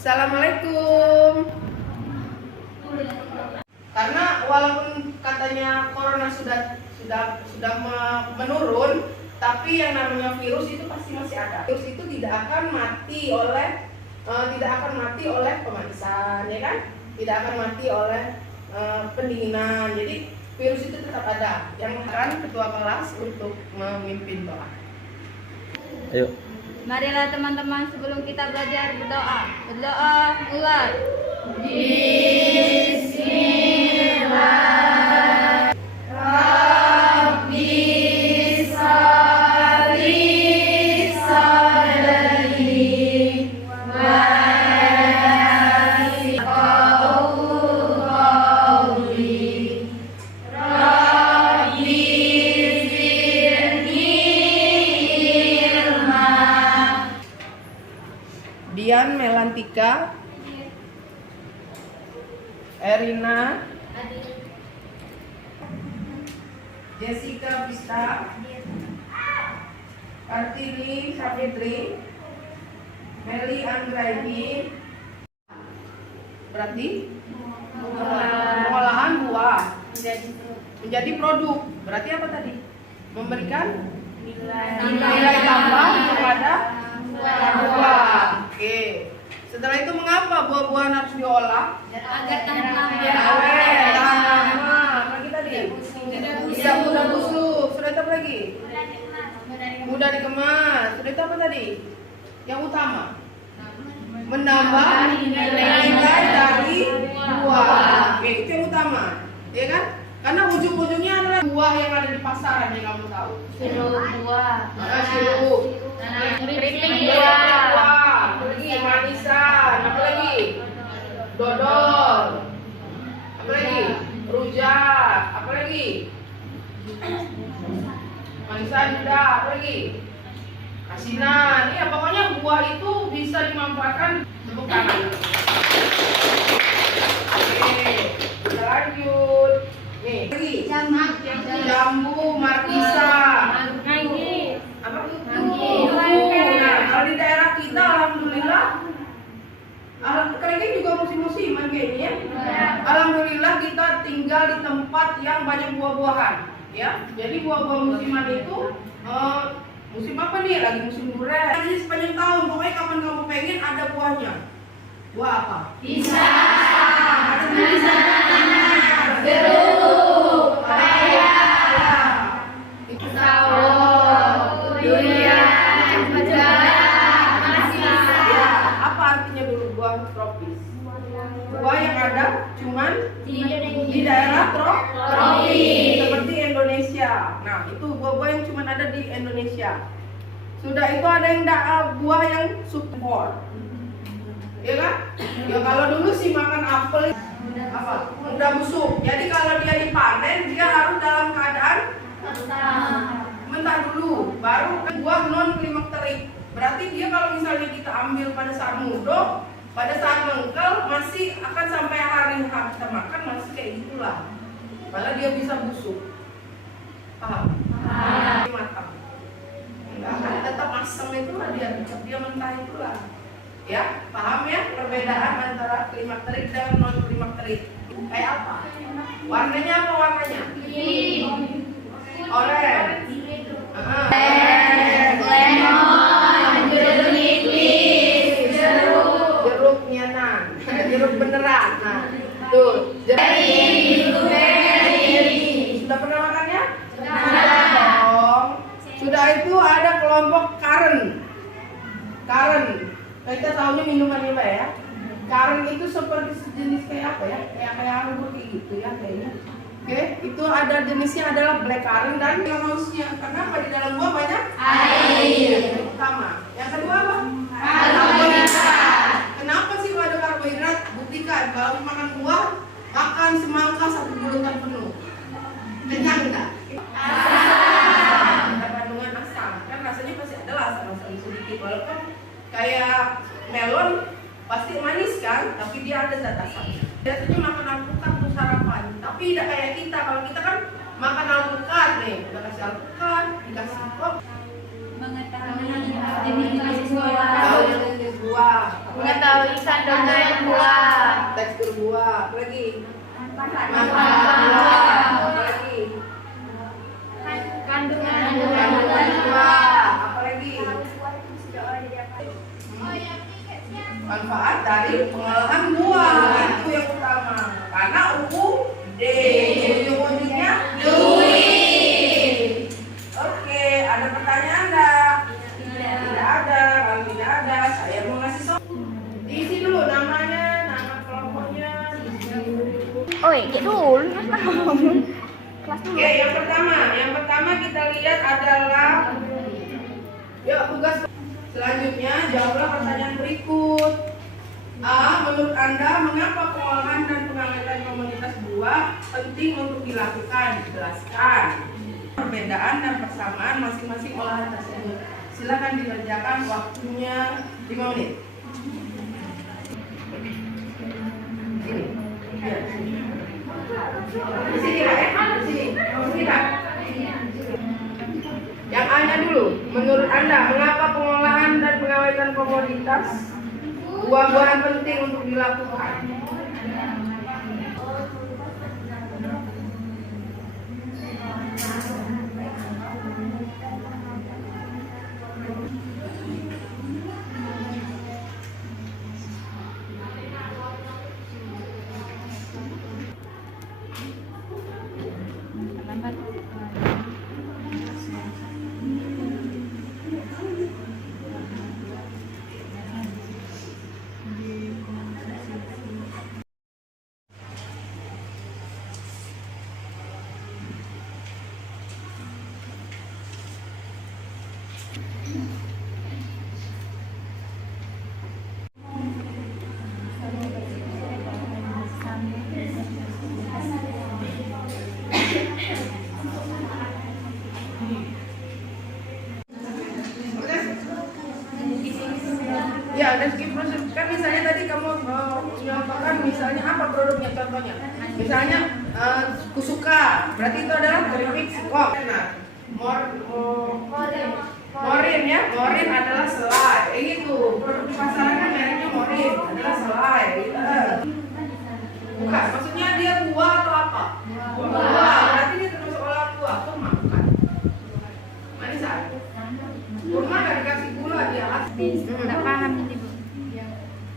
Assalamualaikum. Karena walaupun katanya corona sudah menurun, tapi yang namanya virus itu pasti masih ada. Virus itu tidak akan mati oleh pemanasan, ya kan? Tidak akan mati oleh pendinginan. Jadi virus itu tetap ada. Yang akan ketua kelas untuk memimpin doa. Ayo. Marilah teman-teman sebelum kita belajar berdoa. Berdoa mulai. Bismillah. Rabbi sholli sholli wa yassir qawli. Rabbi zidni ilma. Dian Melantika, Erina, Jessica Vista, Kartini Sapitri, Meli Anggraini. Berarti pengolahan buah menjadi produk. Berarti apa tadi? Memberikan nilai tambah kepada buah. Oke. Setelah itu mengapa buah-buahan harus diolah? Agar tahan lama. Awet, tahan lama. Apa tadi? Tidak mudah busuk. Sudah itu apa lagi? Mudah dikemas. Sudah itu apa tadi? Yang utama, menambah nilai dari buah. Oke, itu yang utama, ya kan? Karena ujung-ujungnya adalah buah yang ada di pasaran yang kamu tahu. Sirup buah. Sirup. Keripik Buah. Lagi manisan. Apa lagi? Dodol. Apa lagi? Rujak. Apa lagi? Manisan juga. Apa lagi? Asinan. Ya, pokoknya buah itu bisa dimanfaatkan. Tepuk tangan. Oke, kita lanjut. Nih, lagi. Jambu markisa. Apa? Nah, kalau di daerah kita alhamdulillah kayaknya juga musim-musiman kayaknya ya. Alhamdulillah kita tinggal di tempat yang banyak buah-buahan, ya. Jadi buah-buah musiman itu musim apa nih? Lagi musim durian. Jadi sepanjang tahun, pokoknya kapan kamu pengen ada buahnya. Buah apa? Pisang. Ada pisang. Jeruk. Pepaya. Sawo. Durian. Mangga. Masih. Ya, apa artinya dulu buah tropis? Buah yang ada cuman di daerah tropis seperti Indonesia. Nah, itu buah-buah yang cuman ada di Indonesia. Sudah itu ada yang buah yang support. Ya kan? Ya kalau dulu sih makan apel apa? Mudah busuk. Jadi kalau dia dipanen dia harus dalam keadaan mentah dulu, baru buah non klimakterik. Berarti dia kalau misalnya kita ambil pada saat muda, pada saat mengkel masih akan sampai hari kita makan masih kayak gitulah. Malah dia bisa busuk. Paham? Matang. Enggak akan tetap asam itulah dia mentah itulah. Ya, paham ya perbedaan antara klimakterik dan non klimakterik? Kayak apa? Warnanya apa warnanya? Orange. Lemon. Jeruk nipis. Jeruk nyanan. Jeruk beneran. Nah, tuh. Blueberry. Sudah pernah makannya? Sudah dong. Sudah itu ada kelompok karen. Kita tahunya minumannya Mbak ya. Karen itu seperti sejenis kayak apa ya? Kayak anggur kayak gitu ya kayaknya. Oke, itu ada jenisnya adalah black currant dan hausnya. Karena di dalam buah banyak air. Yang pertama. Yang kedua apa? Karbohidrat. Kenapa sih kalau ada karbohidrat? Buktikan kalau makan buah, makan semangka 1 bulutan penuh. Kenyang enggak? Asam. Ada kandungan asam. Kan rasanya pasti adalah asam sedikit walaupun kayak melon pasti manis kan, tapi dia ada zat asamnya. Biasanya makan alpukat untuk sarapan, tapi tidak kayak kita. Kalau kita kan makan alpukat nih, udah kasih alpukat, dikasih kok. Mengetahui jenis buah. Tahu jenis buah. Mengetahui kandungan kandungan buah. Tekstur buah. Apa lagi? Manfaat Manfaat buah. Apa lagi? kandungan Kandungan buah. Apa lagi? Manfaat dari pengolahan buah. Itu yang utama. Karena UUD. Ujung-ujungnya duit. Oke, ada pertanyaan enggak? Tidak ada. Kalau tidak ada, saya mau ngasih diisi dulu namanya, nama kelompoknya. Oh, kayak dulu. Kelas dulu. Oke, yang pertama kita lihat adalah yuk tugas selanjutnya jawablah pertanyaan berikut. A. Menurut Anda mengapa pengolahan dan pengawetan komoditas buah penting untuk dilakukan? Jelaskan perbedaan dan persamaan masing-masing olahan tersebut. Silakan dikerjakan, waktunya 5 menit. Sini. Ya, sini. Di sini Kak, di sini. Sini Kak. Yang A-nya dulu. Menurut Anda, mengapa pengolahan dan pengawetan komoditas buah-buahan penting untuk dilakukan? Ya, dan skip proses. Kan misalnya tadi kamu menyatakan misalnya apa produknya contohnya. Misalnya kusuka, berarti itu adalah keripik sikok. Nah, morin ya, morin adalah selai. Gitu. Produk di pasaran kan mereknya morin adalah selai. Gitu. Bukan, maksudnya dia buah atau apa? Buah. Berarti dia termasuk olahan buah. Kurma bukan? Manisan. Kurma nggak dikasih gula dia asli. Tidak paham ini, Bu.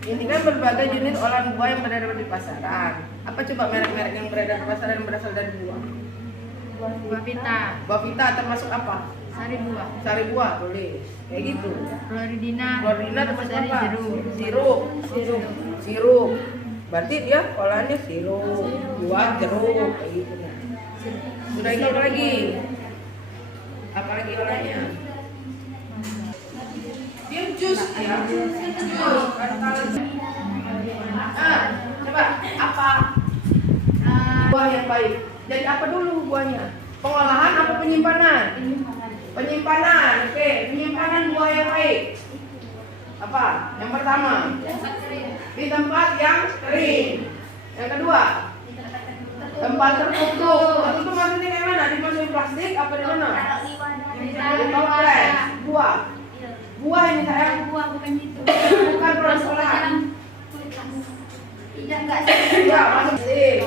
Ini kan berbagai jenis olahan buah yang beredar di pasaran. Apa coba merek-merek yang beredar di pasaran yang berasal dari buah? Buah pita, Buah vita termasuk apa? sari buah, Sari buah, boleh. Kayak gitu. Floridina, Floridina termasuk dari apa? jeruk. Sirup. Berarti dia olahannya sirup, buah jeruk, kayak gitu. Sudah itu apa lagi? Apa lagi olahannya? Dia jus ya, jus. Coba apa buah yang baik? Jadi apa dulu buahnya? Pengolahan apa penyimpanan? Penyimpanan, oke. Penyimpanan buah yang baik. Apa? Yang pertama, di tempat yang kering. Yang kedua, tempat tertutup. Tertutup maksudnya kayak mana? Dimasukin plastik apa di mana? Di toples. Buah. Buah ini saya Buah bukan itu. bukan produk olahan. Tidak enggak Iya, masuk sih.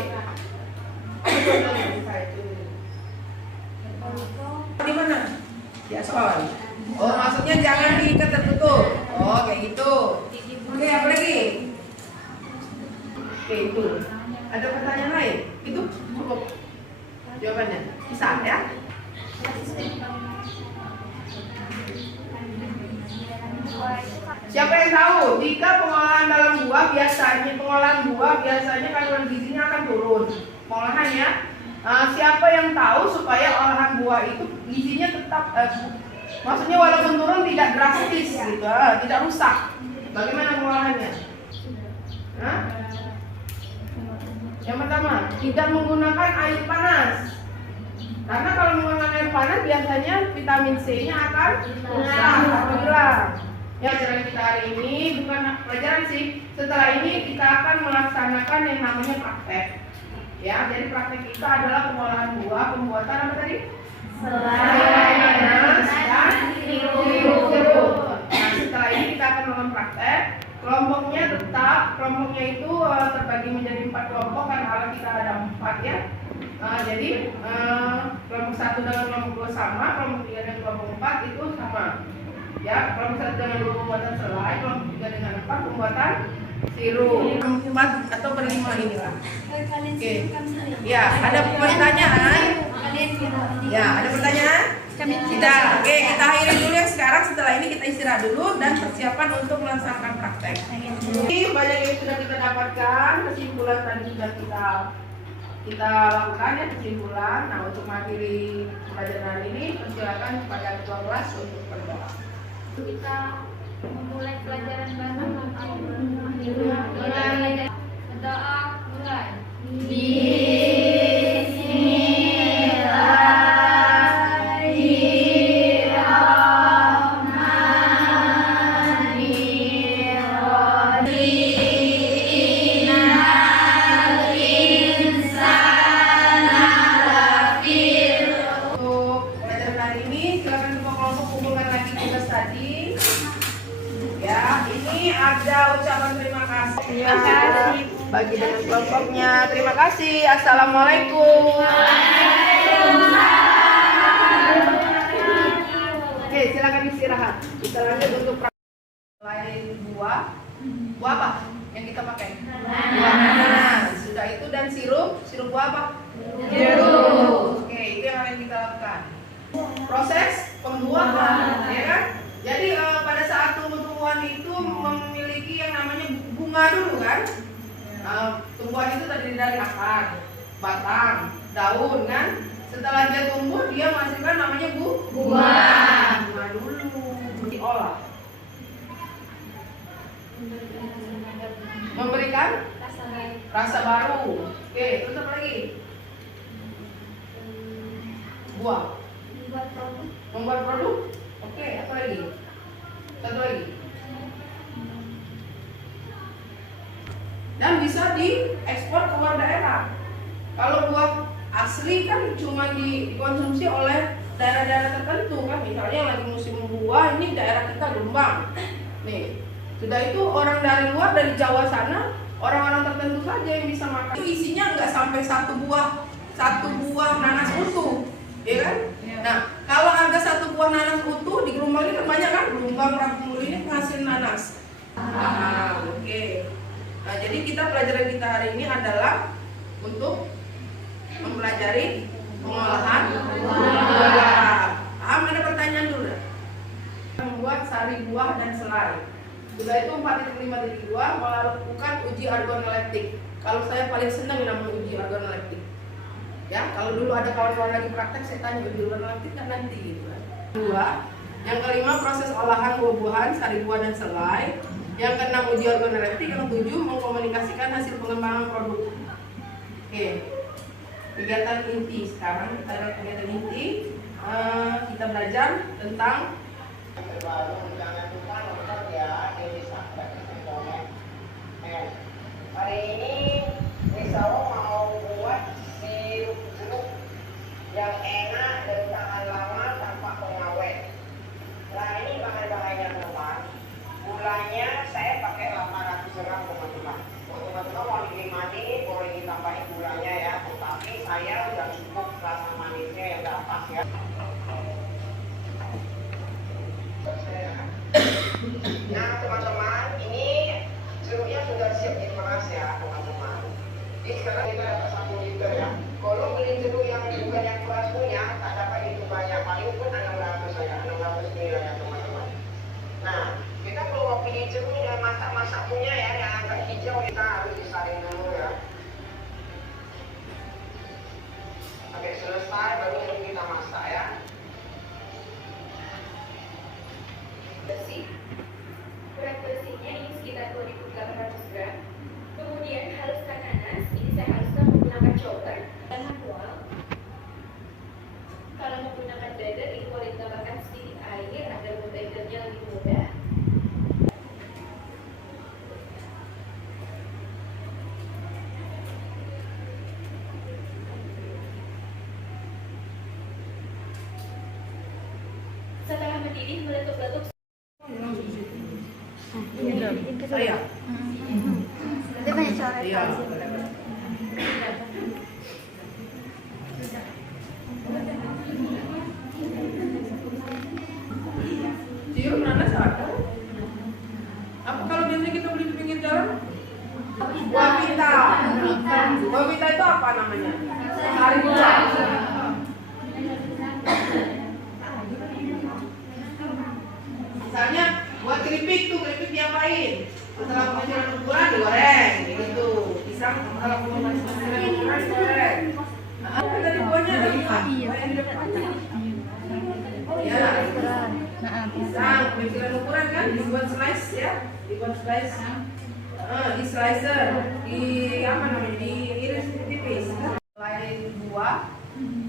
Di mana? Di aspal. Oh, maksudnya jangan diikat tertutup. Oh, kayak gitu. Oke, apa lagi? Oke, itu. Ada pertanyaan lain? Itu cukup jawabannya. Bisa ya? Siapa yang tahu jika pengolahan dalam buah biasanya kandungan gizinya akan turun. Pengolahannya siapa yang tahu supaya olahan buah itu gizinya tetap maksudnya walaupun turun tidak drastis gitu, tidak rusak. Bagaimana pengolahannya? Hah? Yang pertama, tidak menggunakan air panas. Karena kalau menggunakan air panas biasanya vitamin C-nya akan rusak atau hilang. Ya, pelajaran kita hari ini bukan pelajaran sih. Setelah ini kita akan melaksanakan yang namanya praktek. Ya, jadi praktek kita adalah pengolahan buah, pembuatan apa tadi? Selai, nanas, dan sirup. Nah, setelah ini kita akan melakukan praktek. Kelompoknya tetap, kelompoknya itu terbagi menjadi 4 kelompok karena alat kita ada 4 ya. Jadi kelompok 1 dengan kelompok 2 sama, kelompok 3 dan kelompok 4 itu sama. Ya, kelompok 1 dengan 2 pembuatan selai, kelompok 3 dengan 4 pembuatan sirup. 4 atau berlima inilah. Oke. Ya, ada pertanyaan? Ya, ada pertanyaan? Kita akhiri dulu yang sekarang. Setelah ini kita istirahat dulu dan persiapan untuk melaksanakan praktek. Ini banyak yang sudah kita dapatkan, kesimpulan tadi sudah kita lakukan ya, kesimpulan. Nah, untuk mengakhiri pelajaran ini persilakan kepada ketua kelas untuk berdoa. Kita memulai pelajaran baru. Berdoa mulai. Ada ucapan terima kasih bagi dengan kelompoknya. Terima kasih. Assalamualaikum. Oke, silakan istirahat. Kita lanjut untuk lain buah apa yang kita pakai? Buah nanas. Sudah itu dan sirup buah apa? Jeruk. Oke, itu yang akan kita lakukan. Proses pembuahan, ya kan? Jadi pada saat tumbuh-tumbuhan itu memiliki yang namanya bunga dulu kan. Tumbuhan itu terdiri dari akar, batang, daun kan. Setelah dia tumbuh dia menghasilkan namanya buah. Bunga dulu diolah. Memberikan rasa baru. Oke, terus apa lagi? Buah. Membuat produk. Oke, apa lagi? Satu lagi. Dan bisa diekspor ke luar daerah. Kalau buah asli kan cuma dikonsumsi oleh daerah-daerah tertentu kan. Misalnya yang lagi musim buah ini daerah kita Jombang. Nih, sudah itu orang dari luar, dari Jawa sana, orang-orang tertentu saja yang bisa makan. Itu isinya nggak sampai satu buah nanas utuh, ya kan? Nah, kalau harga satu buah nanas utuh di Gelombang ini kan banyak kan? Gelombang Rampung ini penghasil nanas. Oke. Nah, jadi pelajaran kita hari ini adalah untuk mempelajari pengolahan buah. Ada pertanyaan dulu. Membuat sari buah dan selai. Sudah itu 4.5.2 melakukan uji organoleptik. Kalau saya paling senang namanya uji organoleptik. Ya, kalau dulu ada kawan-kawan lagi praktek, saya tanya uji organoleptik kan nanti gitu kan. 2. Yang kelima proses olahan buah-buahan, sari buah dan selai. Yang keenam uji organoleptik. Yang 7 mengkomunikasikan hasil pengembangan produk. Oke. Kegiatan inti sekarang kita ada kegiatan inti. Kita belajar tentang hari ini Risawo mau buat sirup jeruk yang enak dan tahan lama tanpa pengawet. Nah, ini bahan-bahannya teman. Gulanya saya pakai 800 gram teman-teman. Teman-teman mau dinikmati boleh ditambahin gulanya ya, tetapi saya udah cukup rasa manisnya yang dapat ya. Nah teman-teman, ini jeruknya sudah siap diperas ya teman-teman. Jadi sekarang kita dapat 1 liter ya. Kalau beli jeruk yang bukan yang keras punya, tak dapat itu banyak, paling pun 600 saja, 600 ml ya teman-teman. Nah, kita kalau mau pilih jeruk yang masak-masak punya ya, yang agak hijau, kita harus disaring dulu ya. Sampai selesai baru kita masak ya. Bersih. Berat bersihnya ini sekitar 2.800 gram. Kemudian haluskan nanas. Ini saya haluskan menggunakan chopper dan manual. Kalau menggunakan blender ini boleh ditambahkan sedikit air agar memblendernya lebih mudah. Setelah mendidih meletup-letup. Saya. Nanti banyak coret. Iya. Cium nanas ada. Apa kalau biasanya kita beli di pinggir jalan? Buah pita. Buah pita itu apa namanya? Sari buah. Misalnya buat keripik tuh, keripik diapain? Setelah pengajaran ukuran digoreng, gitu. Pisang kalau pengajaran ukuran digoreng. Nah, tadi buahnya ada lima. Buah yang di depan. Ya. Pisang, pengajaran ukuran kan dibuat slice ya, dibuat slice. Di slicer, di apa namanya? Diiris tipis. Selain buah,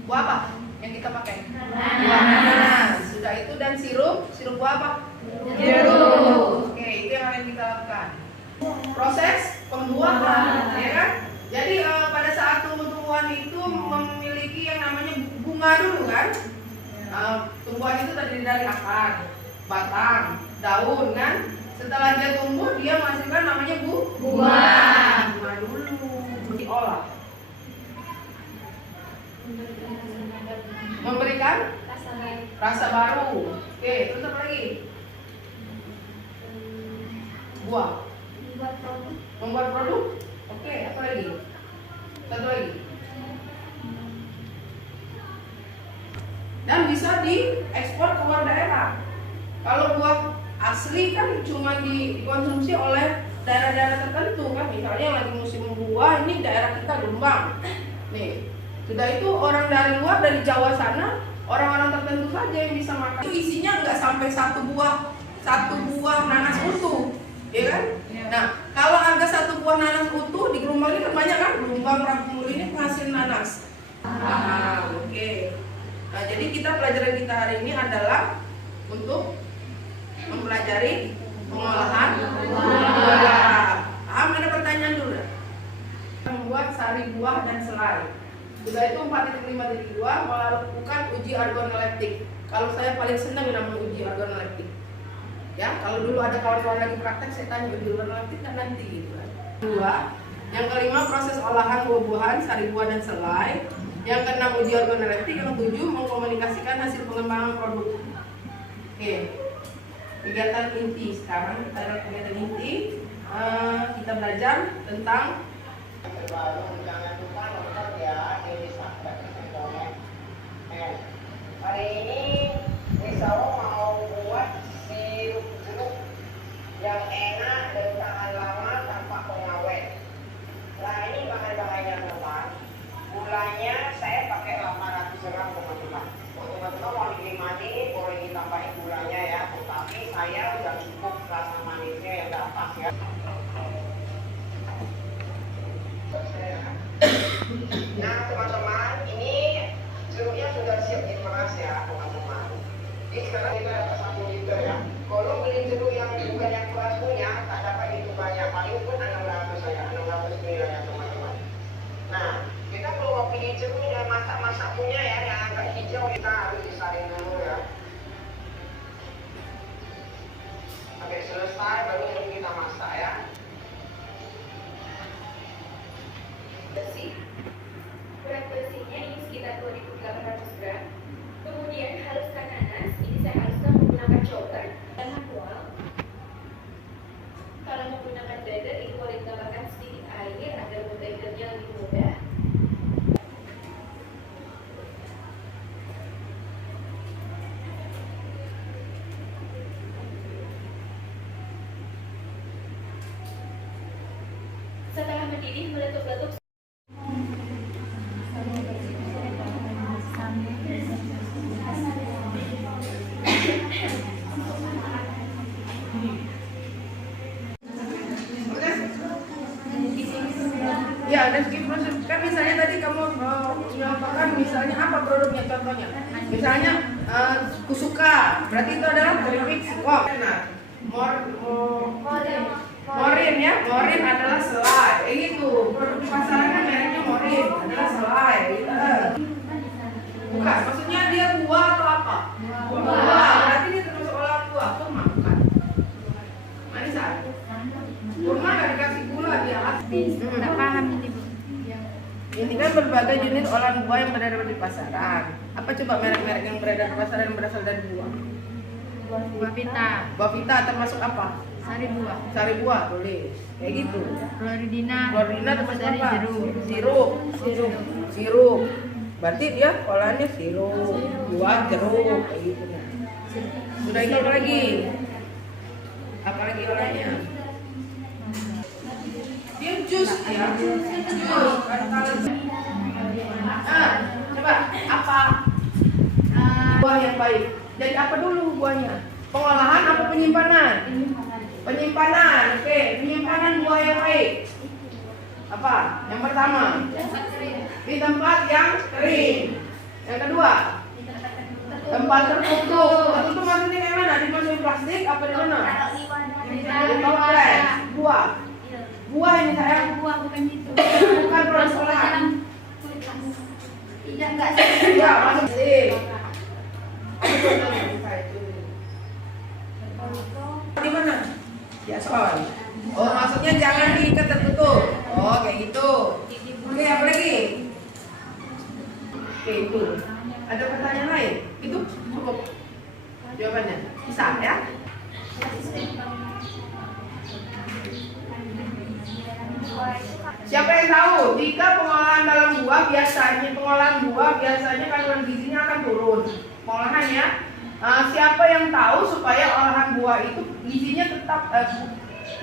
buah apa yang kita pakai? Buah nanas. Sudah itu dan sirup buah apa? Jeruk. Oke, itu yang akan kita lakukan. Proses pembuahan, ya kan? Jadi pada saat tumbuh-tumbuhan itu memiliki yang namanya bunga dulu kan? Tumbuhan itu terdiri dari akar, batang, daun kan? Setelah dia tumbuh, dia menghasilkan namanya buah. Bunga dulu diolah. Memberikan rasa baru. Oke, terus apa lagi? Buah. Membuat produk. Oke, apa lagi? Satu lagi. Dan bisa diekspor ke luar daerah. Kalau buah asli kan cuma dikonsumsi oleh daerah-daerah tertentu kan, misalnya yang lagi musim buah ini daerah kita Jombang nih, sudah itu orang dari luar dari Jawa sana orang-orang tertentu saja yang bisa makan. Itu isinya nggak sampai satu buah nanas utuh, ya kan? Nah, kalau harga satu buah nanas utuh di Gelombang ini kan banyak kan, Gelombang Rangkumul ini penghasil nanas. Oke. Nah, jadi pelajaran kita hari ini adalah untuk mempelajari pengolahan buah. Paham? Ada pertanyaan dulu ya? Membuat sari buah dan selai. Sudah itu 4.5.2 melakukan uji organoleptik. Kalau saya paling senang namanya uji organoleptik. Ya, kalau dulu ada kawan-kawan lagi praktek saya tanya uji organoleptik kan nanti gitu kan. Dua. Yang kelima proses olahan buah-buahan, sari buah dan selai. Yang keenam uji organoleptik. Yang ketujuh mengkomunikasikan hasil pengembangan produk. Oke. Kegiatan inti sekarang kita ada kegiatan inti. Kita belajar tentang Terbaru, jangan lupa nonton ya di Sahabat Internet. Hari ini Misawo mau buat sirup jeruk yang enak dan tahan lama tanpa pengawet. Nah, ini bahan-bahannya teman. Gulanya saya pakai 800 gram teman-teman. Teman-teman mau dinikmati boleh ditambahin gulanya ya, tetapi saya udah cukup rasa manisnya yang udah pas ya. Nah teman-teman, ini jeruknya sudah siap diperas ya teman-teman. Jadi sekarang kita dapat 1 liter ya. Kalau beli jeruk yang bukan yang keras punya, tak dapat itu banyak, paling pun 600 saja, 600 ml ya teman-teman. Nah, kita kalau mau pilih jeruk yang masak-masak punya ya, yang agak hijau kita harus disaring dulu ya. Sampai selesai baru jeruk kita masak ya. Bersih. Berat bersihnya ini sekitar 2.800 gram. Kemudian haluskan nanas, ini saya haluskan menggunakan chopper dan manual. Kalau menggunakan blender ini boleh ditambahkan sedikit air agar memblendernya lebih mudah. Setelah mendidih meletup-letup. ya dan skip proses kan misalnya tadi kamu menyampaikan misalnya apa produknya contohnya misalnya kusuka berarti itu adalah keripik singkong. Nah, morin ya, morin adalah selai gitu, produk di pasaran kan mereknya morin adalah selai gitu. Bukan, maksudnya dia buah atau apa? Buah, berarti dia termasuk olahan buah, kok makan manisan. berbagai jenis olahan buah yang beredar di pasaran. Apa coba merek-merek yang beredar di pasaran yang berasal dari buah? Buah pita, Buah vita termasuk apa? sari buah, Sari buah, boleh. Kayak gitu. Floridina, Floridina termasuk dari apa? jeruk. Sirup. Berarti dia olahannya sirup, buah jeruk, kayak gitu. Sudah itu apa lagi? Apa lagi olahannya? Dia jus ya. Jus. Coba apa? Buah yang baik. Jadi apa dulu buahnya? Pengolahan apa penyimpanan? Penyimpanan. Oke, penyimpanan buah yang baik. Apa? Yang pertama, di tempat yang kering. Yang kedua, tempat tertutup. Tertutup maksudnya kayak mana? Dimasukin plastik apa di mana? Di toples. Buah. Buah ini sayang. Buah bukan itu. Bukan produk olahan. Tidak enggak Ya, masuk sih. Apa contohnya? Di mana? Di aspal. Oh, maksudnya jangan diikat tertutup. Oh, kayak gitu. Oke, apa lagi? Oke, itu. Ada pertanyaan lain? Itu cukup jawabannya. Bisa ya? Siapa yang tahu jika pengolahan dalam buah biasanya kandungan gizinya akan turun. Pengolahan ya. Siapa yang tahu supaya olahan buah itu gizinya tetap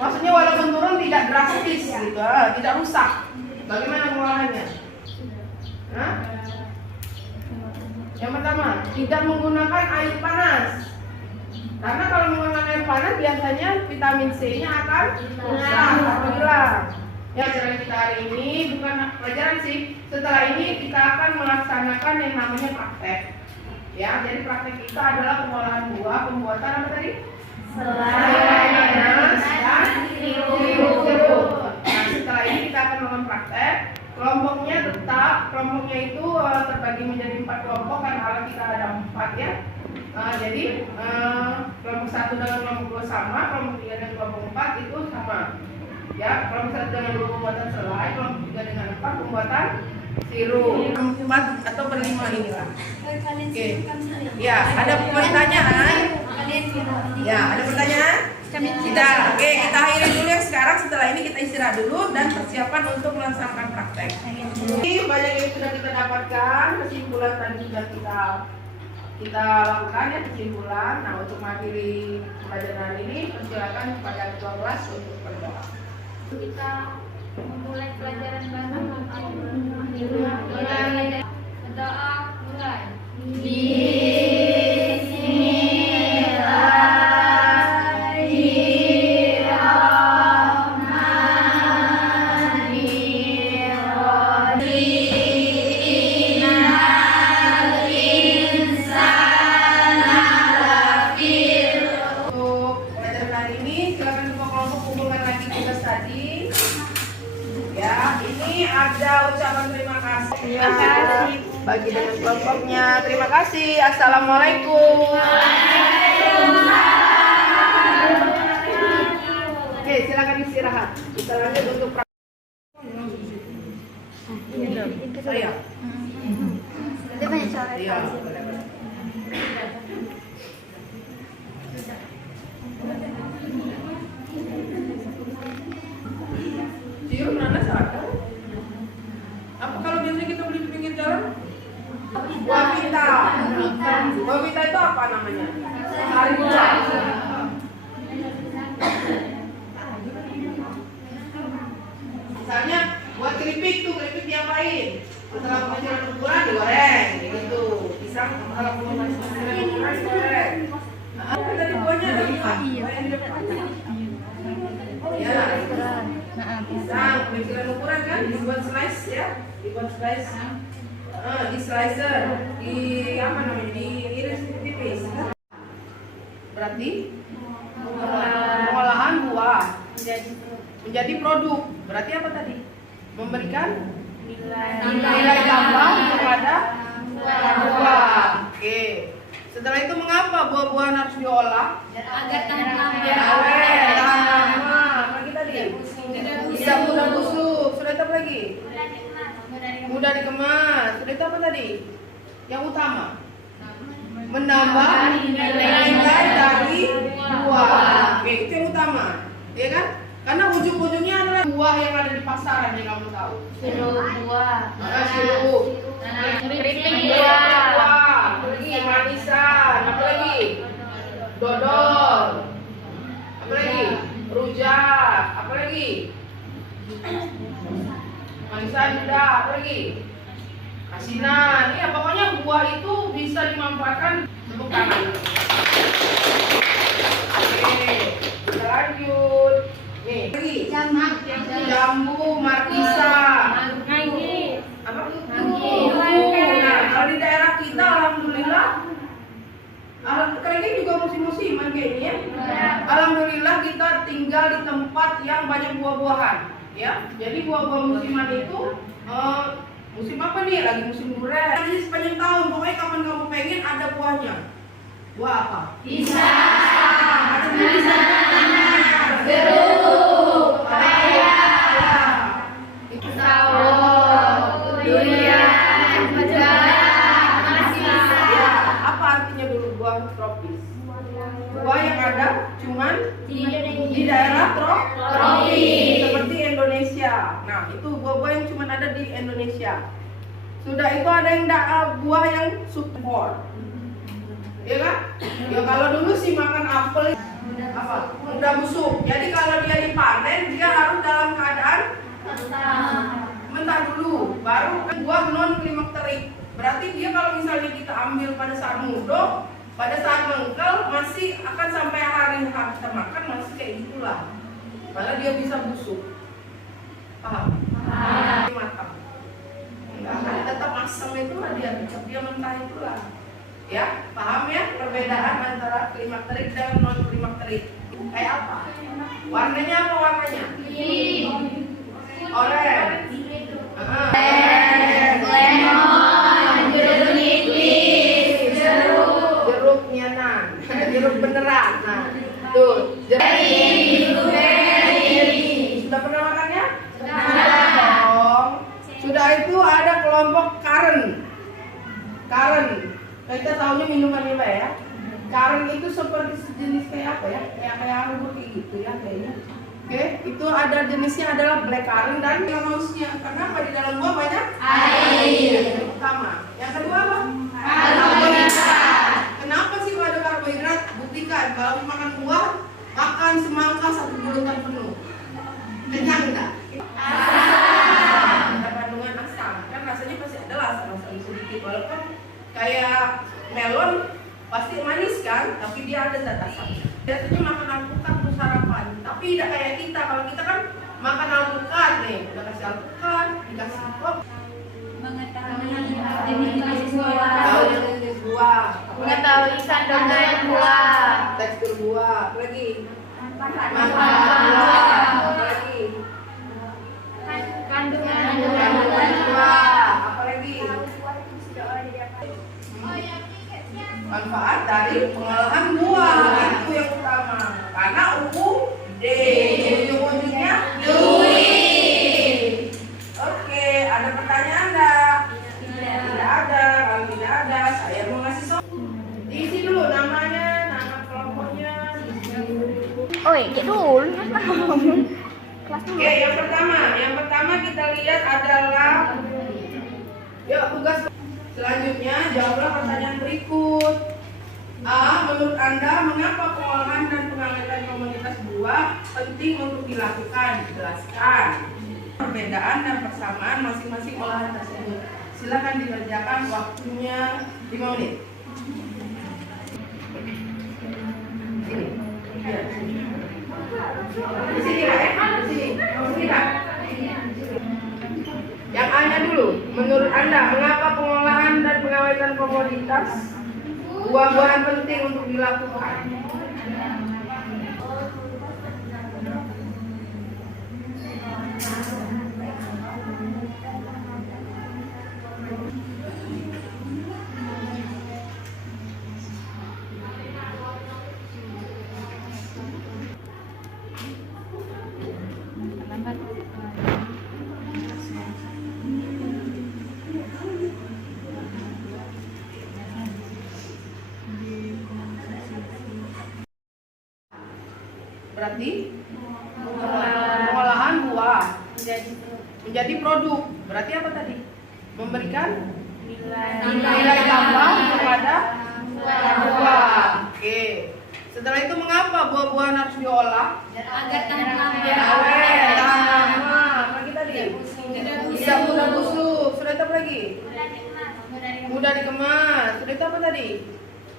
maksudnya walaupun turun tidak drastis gitu, tidak rusak. Bagaimana pengolahannya? Yang pertama, tidak menggunakan air panas. Karena kalau menggunakan air panas biasanya vitamin C-nya akan rusak atau hilang. Ya, pelajaran kita hari ini bukan pelajaran sih. Setelah ini kita akan melaksanakan yang namanya praktek. Ya, jadi praktek kita adalah pengolahan buah, pembuatan apa tadi? Selai nanas dan sirup. Nah, setelah ini kita akan melakukan praktek. Kelompoknya itu terbagi menjadi 4 kelompok karena alat kita ada 4 ya. Jadi kelompok 1 dengan kelompok 2 sama, kelompok 3 dan kelompok 4 itu sama. Ya, kelompok 1 dengan 2 pembuatan selai, kelompok 3 dengan 4 pembuatan sirup. 4 atau berlima inilah. Oke. Ya, ada pertanyaan? Ya, ada pertanyaan? Kita akhiri dulu ya sekarang. Setelah ini kita istirahat dulu dan persiapan untuk melaksanakan praktek. Ini banyak yang sudah kita dapatkan, kesimpulan tadi sudah kita lakukan ya, kesimpulan. Nah, untuk mengakhiri pelajaran ini persilakan kepada ketua kelas untuk berdoa. Kita memulai pelajaran baru. Berdoa mulai. Ada ucapan terima kasih bagi dengan kelompoknya. Terima kasih. Assalamualaikum. Oke, silakan istirahat. Kita lanjut untuk saya. Iya. Cium nanas ada? Apa kalau biasanya kita beli di pinggir jalan? Buah vita. Buah vita itu apa namanya? Sari buah. Misalnya buat keripik diapain? Setelah pengajian ukuran digoreng, gitu. Pisang setelah pengajian ukuran digoreng. Tadi buahnya ada lima. Buah yang di depan. Ya. Pisang, pengajian ukuran kan dibuat slice ya, dibuat slice. Di slicer, di apa namanya? Diiris tipis. Berarti pengolahan buah menjadi produk. Berarti apa tadi? Memberikan nilai tambah kepada buah. Oke. Setelah itu mengapa buah-buahan harus diolah? Agar tahan lama. Tahan lama. Apa lagi tadi? Tidak mudah busuk. Sudah apa lagi? Mudah dikemas. Sudah itu apa tadi? Yang utama. Menambah nilai dari buah. Oke, itu yang utama. Ya kan? Karena ujung-ujungnya adalah buah yang ada di pasaran yang kamu tahu. Sirup buah. Sirup. Keripik Buah. buah. Lagi manisan. Apa lagi? Dodol. Apa lagi? Rujak. Apa lagi? Manisan udah. Apa lagi? Asinan. Ya pokoknya buah itu bisa dimanfaatkan. Tepuk tangan. Oke, kita lanjut. Nih, lagi. Jambu, markisa. Apa? Nah, kalau di daerah kita alhamdulillah kayaknya juga musim-musiman kayaknya ya. Alhamdulillah kita tinggal di tempat yang banyak buah-buahan ya. Jadi buah-buah musiman itu musim apa nih? Lagi musim durian. Jadi sepanjang tahun pokoknya kapan kamu pengen ada buahnya. Buah apa? Pisang. Ada pisang. Jeruk. Pepaya. Sawo. Durian. Ya, apa artinya dulu buah tropis? Buah yang ada cuman di daerah tropis seperti Indonesia. Nah, itu buah-buah yang cuman ada di Indonesia. Sudah itu ada yang buah yang support. Ya kan? Ya kalau dulu sih makan apel apa? Udah busuk. Jadi kalau dia dipanen dia harus dalam keadaan mentah dulu, baru buah non klimakterik. Berarti dia kalau misalnya kita ambil pada saat muda, pada saat mengkel masih akan sampai hari kita makan masih kayak gitulah. Malah dia bisa busuk. Paham? Matang. Enggak akan tetap asam itulah dia mentah itulah. Ya, paham ya perbedaan antara klimakterik dan non klimakterik? Kayak apa? Warnanya apa warnanya? Orange. Lemon, jeruk nipis, jeruk nyanan, jeruk beneran. Nah, tuh. Sudah pernah makannya? Sudah dong. Sudah itu ada kelompok karen. Kita tahunya minumannya apa ya? Karen itu seperti sejenis kayak apa ya? Kayak anggur kayak gitu ya kayaknya. Oke, itu ada jenisnya adalah black currant dan hausnya. Kenapa di dalam buah banyak air? Yang pertama. Yang kedua apa? Karbohidrat. Kenapa sih kalau ada karbohidrat? Buktikan kalau makan buah, makan semangka 1 bulatan penuh. Kenyang enggak? Asam. Ada kandungan asam. Kan rasanya pasti ada asam sedikit walaupun kayak melon pasti manis kan, tapi dia ada zat asamnya. Biasanya makan alpukat untuk sarapan, tapi tidak kayak kita. Kalau kita kan makan alpukat nih, udah kasih alpukat, dikasih kok. mengetahui jenis buah, Jenis buah, mengetahui kandungan buah, tekstur buah, apa lagi? manfaat Manfaat, apa lagi? kandungan Buah, apa lagi? Manfaat dari pengolahan buah itu yang utama. Karena ujung-ujungnya duit. Oke, ada pertanyaan enggak? Tidak ada. Kalau tidak ada, saya mau ngasih diisi dulu namanya, nama kelompoknya. cek dulu. Oke, yang pertama kita lihat adalah tugas. Selanjutnya jawablah pertanyaan berikut. A. Menurut Anda mengapa pengolahan dan pengawetan komoditas buah penting untuk dilakukan? Jelaskan perbedaan dan persamaan masing-masing olahan tersebut. Silakan dikerjakan, waktunya 5 menit. Sini. Ya, sini. Di sini Pak ya? Di sini. Sini Pak. Yang A-nya dulu, menurut Anda mengapa pengolahan dan pengawetan komoditas buah-buahan penting untuk dilakukan? berarti pengolahan buah menjadi produk. Berarti apa tadi? Memberikan nilai tambah kepada buah. Oke. Setelah itu mengapa buah-buahan harus diolah? Agar tahan lama. Awet, tahan lama. Apa lagi tadi? Tidak mudah busuk. Sudah itu apa lagi? Mudah dikemas. Sudah itu apa tadi?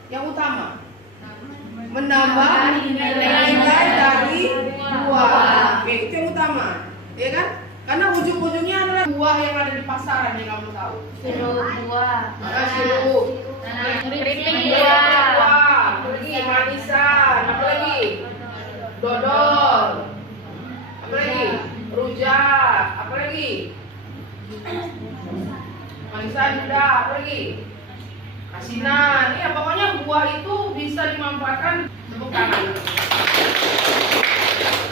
Yang utama, menambah nilai dari buah. Oke, itu yang utama, ya kan? Karena ujung-ujungnya adalah buah yang ada di pasaran yang kamu tahu. Sirup buah. Sirup, Keripik buah, manisan, apa lagi? Dodol, apa lagi? Rujak, apa lagi? Manisan juga, apa lagi? Asinan. Ya, pokoknya buah itu bisa dimanfaatkan. Tepuk tangan.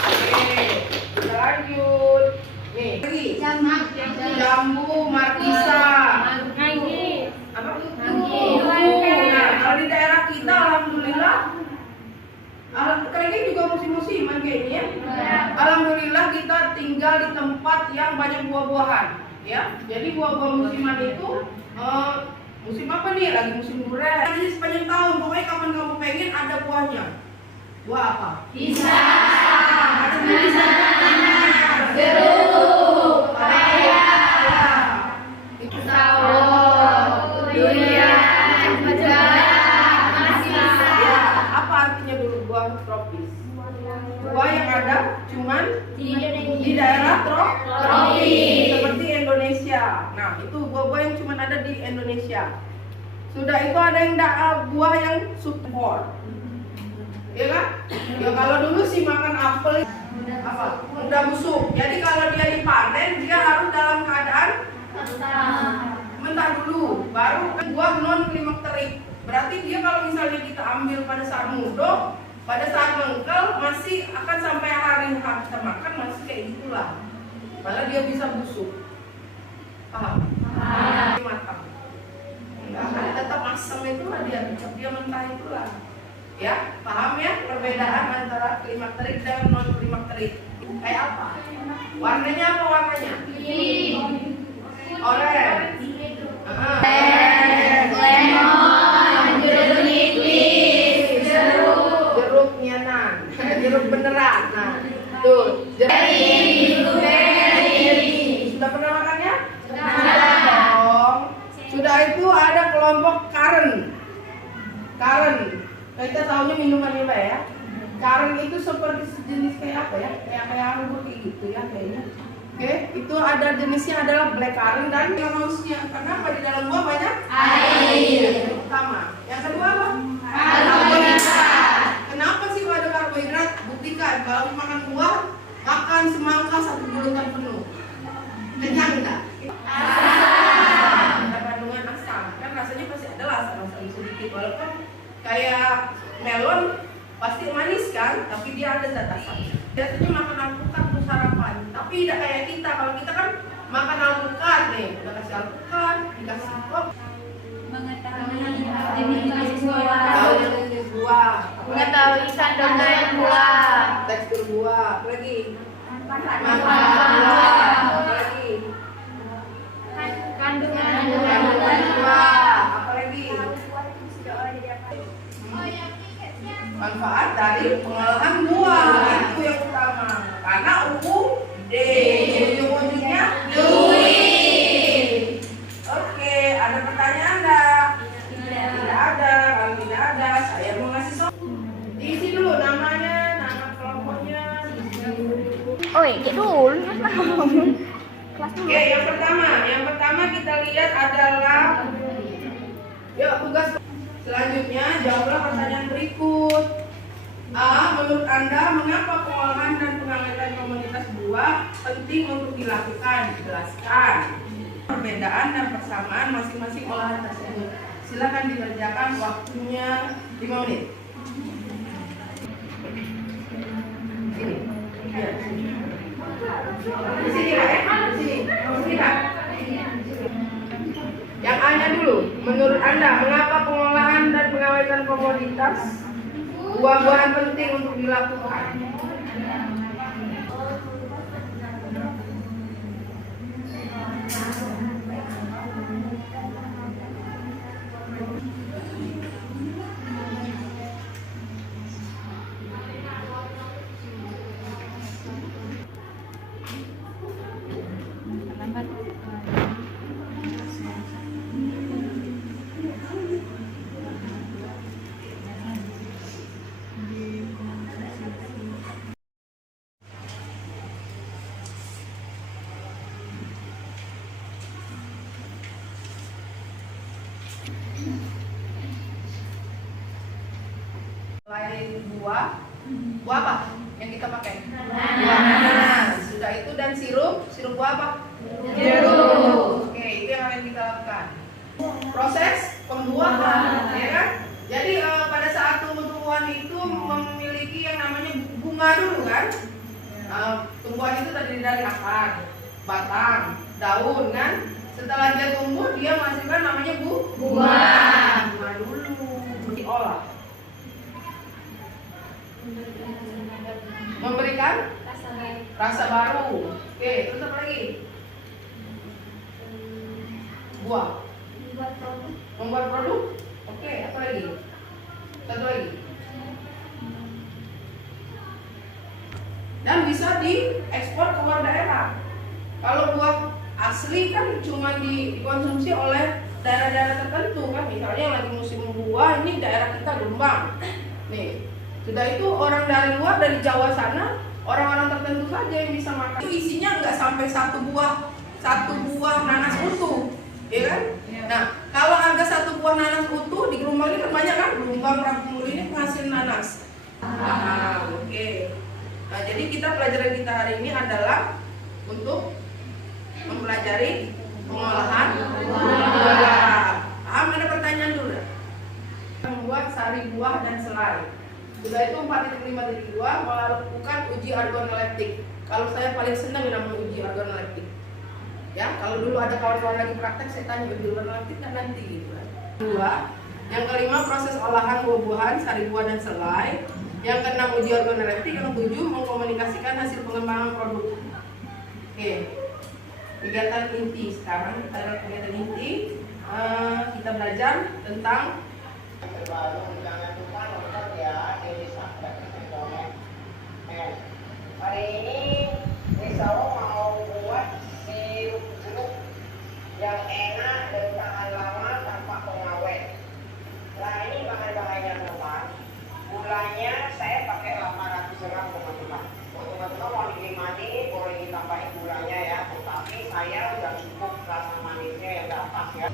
Oke, kita lanjut. Nih, lagi. Jambu, markisa. Apa? Nah, kalau di daerah kita alhamdulillah kayaknya juga musim-musiman kayaknya. Alhamdulillah kita tinggal di tempat yang banyak buah-buahan, ya. Jadi buah-buah musiman itu musim apa nih? Lagi musim durian. Jadi sepanjang tahun, pokoknya kapan kamu pengen ada buahnya. Buah apa? Pisang. Ada pisang. Jeruk. Pepaya. Sawo. Durian. Ya, apa artinya dulu buah tropis? Buah yang ada cuman di daerah tropis seperti Indonesia. Nah, itu buah-buah yang cuma ada di Indonesia. Sudah itu ada yang buah yang support, ya kan? Ya kalau dulu sih makan apel apa? Mudah busuk. Jadi kalau dia dipanen dia harus dalam keadaan mentah dulu, baru buah non klimakterik. Berarti dia kalau misalnya kita ambil pada saat muda, pada saat mengkel masih akan sampai hari kita makan masih kayak gitulah. Malah dia bisa busuk. Paham? Matang. Enggak, tetap asam itulah dia mentah itulah. Ya, paham ya perbedaan antara klimakterik dan non klimakterik? Kayak apa? Warnanya apa warnanya? Orange. Lemon, jeruk nipis, Jeruk nyanan, jeruk beneran. Nah, tuh. Sudah pernah makannya? Dong. Sudah itu ada kelompok karen. Kita tahunya minuman Mbak ya. Karen itu seperti sejenis kayak apa ya? Kayak anggur kayak gitu ya kayaknya. Oke, itu ada jenisnya adalah black currant dan hausnya. Kenapa di dalam buah banyak air? Yang pertama. Yang kedua apa? Karbohidrat. Kenapa sih kalau ada karbohidrat? Buktikan kalau makan buah, makan semangka 1 bulatan penuh. Kenyang enggak? Asam. Ada kandungan asam. Kan rasanya pasti adalah asam sedikit. Walaupun kayak melon pasti manis kan, tapi dia ada zat asam. Biasanya makan alpukat untuk sarapan, tapi tidak kayak kita. Kalau kita kan makan alpukat nih, udah kasih alpukat, dikasih kok. mengetahui jenis buah, mengetahui kandungan buah, tekstur buah, apa lagi? manfaat Buah, apa lagi? kandungan Buah, apa lagi? Manfaat dari pengolahan buah itu yang utama. Karena ujung-ujungnya duit. Oke, ada pertanyaan enggak? Tidak ada. Kalau tidak ada, saya mau ngasih diisi dulu namanya, nama kelompoknya. cek dulu. Oke, yang pertama kita lihat adalah tugas. Selanjutnya jawablah pertanyaan berikut. A. Menurut Anda mengapa pengolahan dan pengawetan komoditas buah penting untuk dilakukan? Jelaskan perbedaan dan persamaan masing-masing olahan tersebut. Silakan dikerjakan, waktunya 5 menit. Ini. Ya. Di sini Pak ya? Di sini Pak. Yang A-nya dulu, menurut Anda mengapa pengolahan dan pengawetan komoditas buah-buahan penting untuk dilakukan? Lambat. Selain buah apa yang kita pakai? Buah nanas. Sudah itu, dan sirup buah apa? Jeruk. Oke, itu yang akan kita lakukan. Proses pembuahan, ya kan? Jadi pada saat tumbuh-tumbuhan itu memiliki yang namanya bunga dulu kan? Tumbuhan itu terdiri dari akar, batang, daun kan? Setelah dia tumbuh, dia menghasilkan namanya buah. Bunga dulu diolah. Memberikan rasa baru. Oke, terus apa lagi? Buah. Membuat produk. Oke, apa lagi? Satu lagi. Dan bisa diekspor ke luar daerah. Kalau buah asli kan cuma dikonsumsi oleh daerah-daerah tertentu kan. Misalnya yang lagi musim buah, ini daerah kita Jombang. Nih, sudah itu orang dari luar, dari Jawa sana, orang-orang tertentu saja yang bisa makan. Itu isinya nggak sampai satu buah nanas utuh, ya kan? Nah, kalau harga satu buah nanas utuh di Gelombang ini kan banyak kan? Gelombang Rangkumul ini penghasil nanas. Oke. Nah, jadi pelajaran kita hari ini adalah untuk mempelajari pengolahan buah. Ada pertanyaan dulu. Membuat sari buah dan selai. Sudah itu 4.5.2 melakukan uji organoleptik. Kalau saya paling senang namanya uji organoleptik. Ya, kalau dulu ada kawan-kawan lagi praktek, saya tanya uji organoleptik kan nanti gitu kan. 2. Yang kelima proses olahan buah-buahan, sari buah dan selai. Yang keenam uji organoleptik. Yang ketujuh mengkomunikasikan hasil pengembangan produk. Oke. Kegiatan inti sekarang kita ada kegiatan inti. Kita belajar tentang Terbaru, jangan lupa nonton ya di Subscribe channel. Hari ini Risawo mau buat sirup jeruk yang enak dan tahan lama tanpa pengawet. Nah, ini bahan-bahannya teman. Gulanya saya pakai 800 gram teman-teman. Teman-teman mau dinikmati boleh ditambahin gulanya ya, tetapi saya udah cukup rasa manisnya yang dapat ya.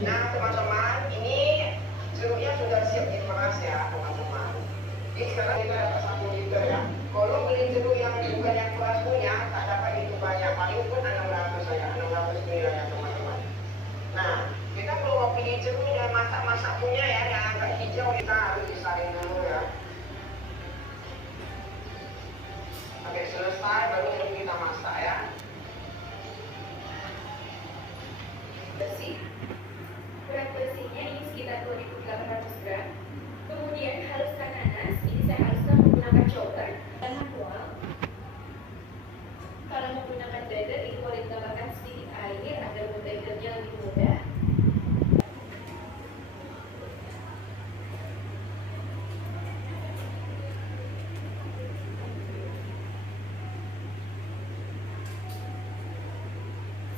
Nah teman-teman, ini jeruknya sudah siap diperas ya teman-teman. Ini sekarang kita dapat 1 liter ya. Kalau beli jeruk yang bukan yang keras punya, tak dapat itu banyak, paling pun 600 saja, 600 ml ya teman-teman. Nah, kita kalau mau pilih jeruk yang masak-masak punya ya, yang agak hijau, kita harus disaring dulu ya. Oke, selesai baru jeruk kita masak ya. Bersih. Berat bersihnya ini sekitar 2.800 gram. Kemudian haluskan nanas, ini saya haluskan menggunakan chopper dan manual. Kalau menggunakan blender, ini boleh ditambahkan sedikit air agar blendernya lebih mudah.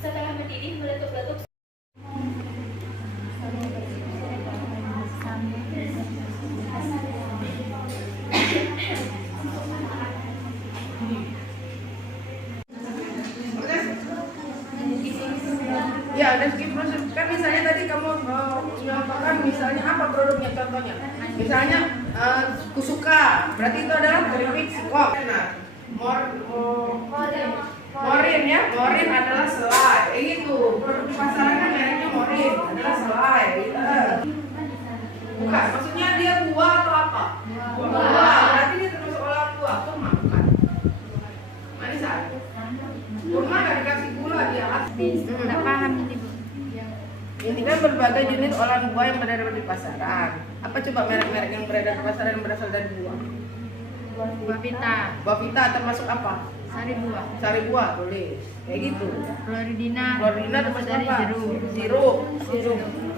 Setelah mendidih, meletup-letup. ya, dan skip proses. Kan misalnya tadi kamu menyampaikan misalnya apa produknya, contohnya. Misalnya Kusuka, berarti itu adalah keripik sikok. Morin ya, Morin adalah selai. Itu produk di pasaran kan mereknya Morin adalah selai. Bukan, maksudnya dia buah atau apa? Buah. Berarti dia termasuk olahan buah. Kurma bukan? Manisan. Kurma nggak dikasih gula dia asli. Nggak paham ini Bu. Intinya berbagai jenis olahan buah yang beredar di pasaran. Apa coba merek-merek yang beredar di pasaran yang berasal dari buah? Buah pita. Buah pita termasuk apa? Sari buah. Sari buah boleh. Kayak gitu. Floridina. Floridina termasuk dari apa? jeruk.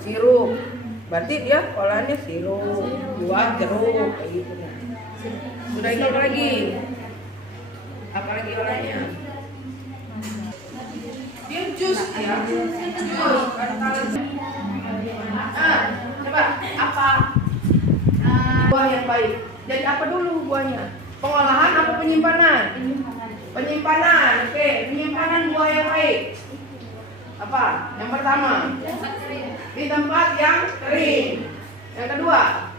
Sirup. Berarti dia olahannya sirup, buah jeruk kayak gitu. Sudah itu apa lagi? Apa lagi olahnya? Dia jus ya. Jus. Coba apa? Buah yang baik. Jadi apa dulu buahnya? Pengolahan apa penyimpanan? Penyimpanan. Oke, penyimpanan buah yang baik. Apa? Yang pertama, di tempat yang kering. Yang kedua,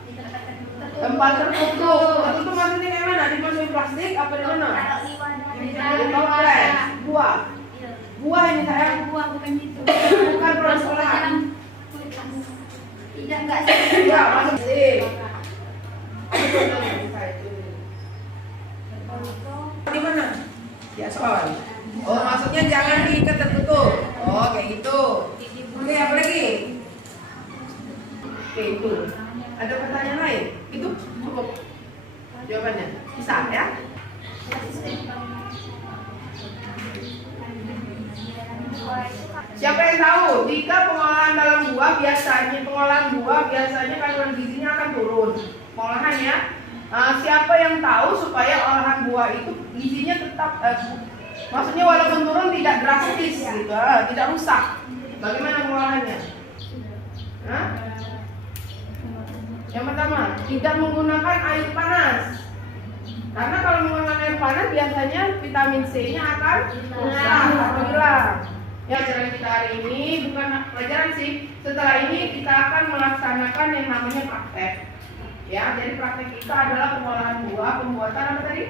tempat tertutup. Tertutup maksudnya kayak mana? Dimasukin plastik apa di mana? Di toples. Buah. Buah ini saya. Buah bukan itu. Bukan produk olahan. Tidak enggak Ya, masuk sih. Di mana? Ya soal. Oh, maksudnya jangan diikat tertutup. Oh, kayak gitu. Oke, apa lagi? Oke, itu. Ada pertanyaan lain? Itu cukup jawabannya. Bisa ya? Siapa yang tahu jika pengolahan dalam buah biasanya kandungan gizinya akan turun. Pengolahan ya. Siapa yang tahu supaya olahan buah itu gizinya tetap maksudnya walaupun turun tidak drastis gitu, tidak rusak. Bagaimana pengolahannya? Yang pertama, tidak menggunakan air panas. Karena kalau menggunakan air panas biasanya vitamin C-nya akan rusak atau hilang. Ya, pelajaran kita hari ini bukan pelajaran sih. Setelah ini kita akan melaksanakan yang namanya praktek. Ya, jadi praktek kita adalah pengolahan buah, pembuatan apa tadi?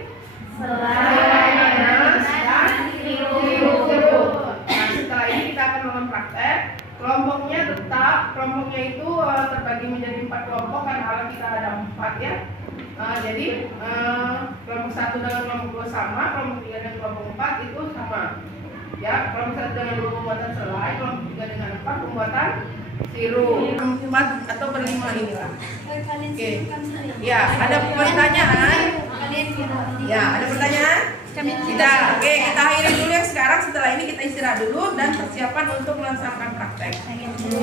Selai nanas dan sirup. Nah, setelah ini kita akan melakukan praktek. Kelompoknya itu terbagi menjadi 4 kelompok karena alat kita ada 4 ya. Jadi kelompok 1 dengan kelompok 2 sama, kelompok 3 dan kelompok 4 itu sama. Ya, kelompok 1 dengan 2 pembuatan selai, kelompok 3 dengan 4 pembuatan sirup. 4 atau berlima inilah. Oke. Ya, ada pertanyaan? Ya, ada pertanyaan? Kita akhiri dulu ya sekarang. Setelah ini kita istirahat dulu dan persiapan untuk melaksanakan praktek.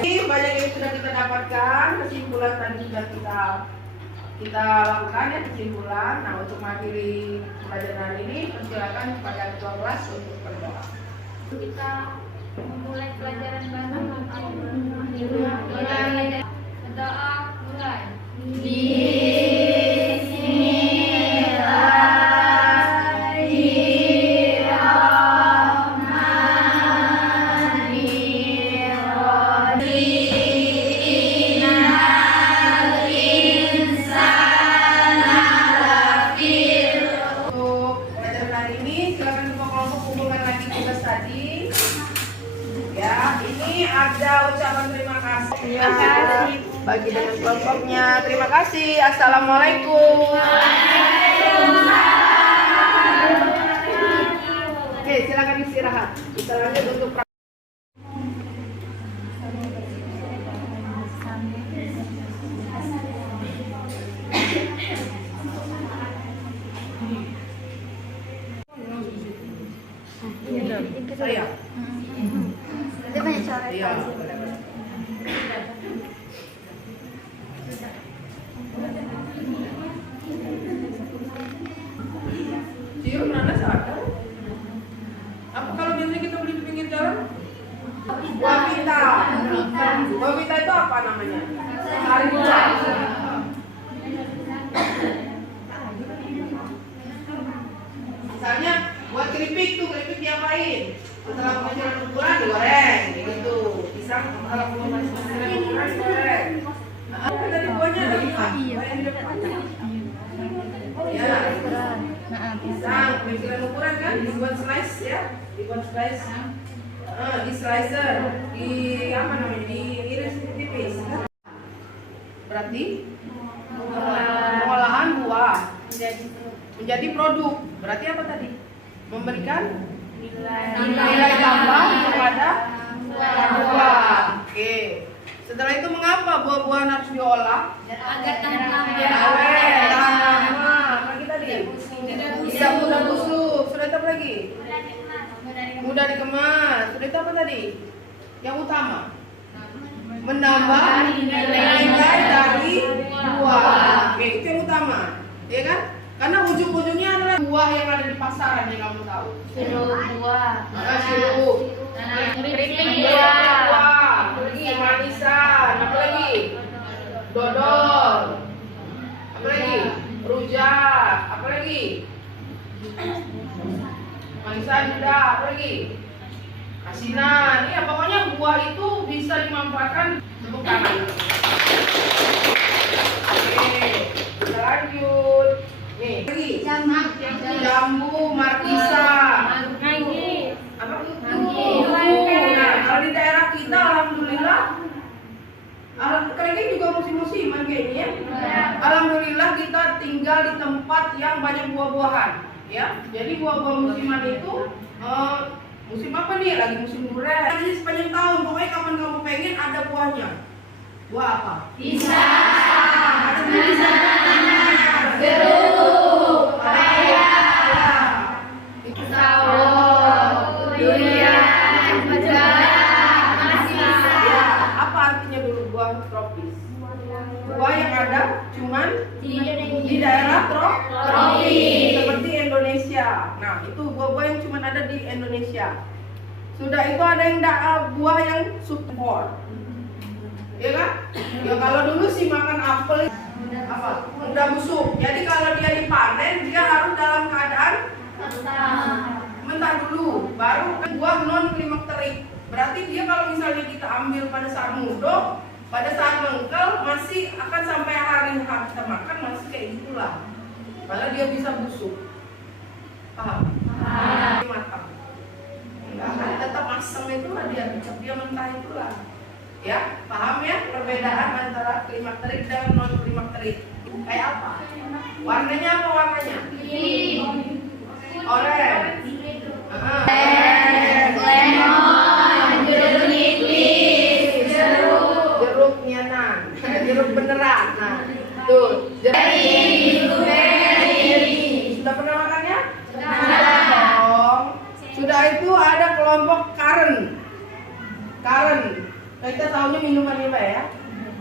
Ini banyak yang sudah kita dapatkan, kesimpulan tadi sudah kita lakukan ya, kesimpulan. Nah, untuk mengakhiri pelajaran hari ini, persilakan kepada ketua kelas untuk berdoa. Kita memulai pelajaran baru. Berdoa mulai. Ada ucapan terima kasih. Bagi dengan kelompoknya. Terima kasih. Assalamualaikum. Oke, silakan istirahat. Kita lanjut untuk saya. Itu banyak coret. Iya. Cium nanas ada? Apa kalau biasanya kita beli di pinggir jalan? Buah pita. Buah pita itu apa namanya? Sari buah. Misalnya buat keripik tuh, keripik diapain? Setelah pengukuran ukuran digoreng, gitu. Pisang kalau pengukuran ukuran digoreng. Nah, tadi buahnya ada lima. Buah yang di depan. Ya. Pisang, pengukuran ukuran kan dibuat slice ya, dibuat slice. Di slicer, di apa namanya? Diiris tipis. Berarti pengolahan buah menjadi produk. Berarti apa tadi? Memberikan nilai tambah kepada buah. Oke. Setelah itu mengapa buah-buahan harus diolah? Agar tahan lama. Tahan lama. Apa lagi tadi? tadi? Tidak mudah busuk. Sudah itu apa lagi? Mudah dikemas. Sudah itu apa tadi? Yang utama? Menambah nilai dari buah. Oke, itu yang utama, ya kan? Karena ujung-ujungnya adalah buah yang ada di pasaran yang kamu tahu. Sirup buah. Sirup. Keripik Buah. Lagi manisan. Apa lagi? Dodol. Apa lagi? Rujak. Apa lagi? Manisan sudah. Apa lagi? Asinan. Ya, pokoknya buah itu bisa dimanfaatkan untuk tangan. Oke, kita lanjut. Nih, lagi. Jambu, markisa. Apa? Nah, kalau di daerah kita alhamdulillah kayaknya juga musim-musiman kayaknya. Alhamdulillah kita tinggal di tempat yang banyak buah-buahan, ya. Jadi buah-buah musiman itu musim apa nih? Lagi musim durian. Jadi sepanjang tahun, pokoknya kapan kamu pengen ada buahnya. Buah apa? Pisang. Ada pisang. Jeruk. Pepaya. Sawo. Durian. Ya, apa artinya dulu buah tropis? Buah yang ada cuman di daerah tropis seperti Indonesia. Nah, itu buah-buah yang cuma ada di Indonesia. Sudah itu ada yang buah yang support. Ya kan? Ya kalau dulu sih makan apel apa? Udah busuk. Jadi kalau dia dipanen dia harus dalam keadaan mentah dulu, baru kan buah non klimakterik. Berarti dia kalau misalnya kita ambil pada saat muda, pada saat mengkel masih akan sampai hari kita makan masih kayak gitulah. Padahal dia bisa busuk. Paham? Matang. Enggak akan tetap asam itulah dia mentah itulah. Ya, paham ya perbedaan antara klimakterik dan non klimakterik? Kayak apa? Warnanya apa warnanya? Orange. Lemon, jeruk nipis, Jeruk nyanan. Jeruk beneran. Nah, tuh. Blueberry. Sudah pernah makannya? Sudah dong. Sudah itu ada kelompok karen. Kita tahunya minuman apa ya?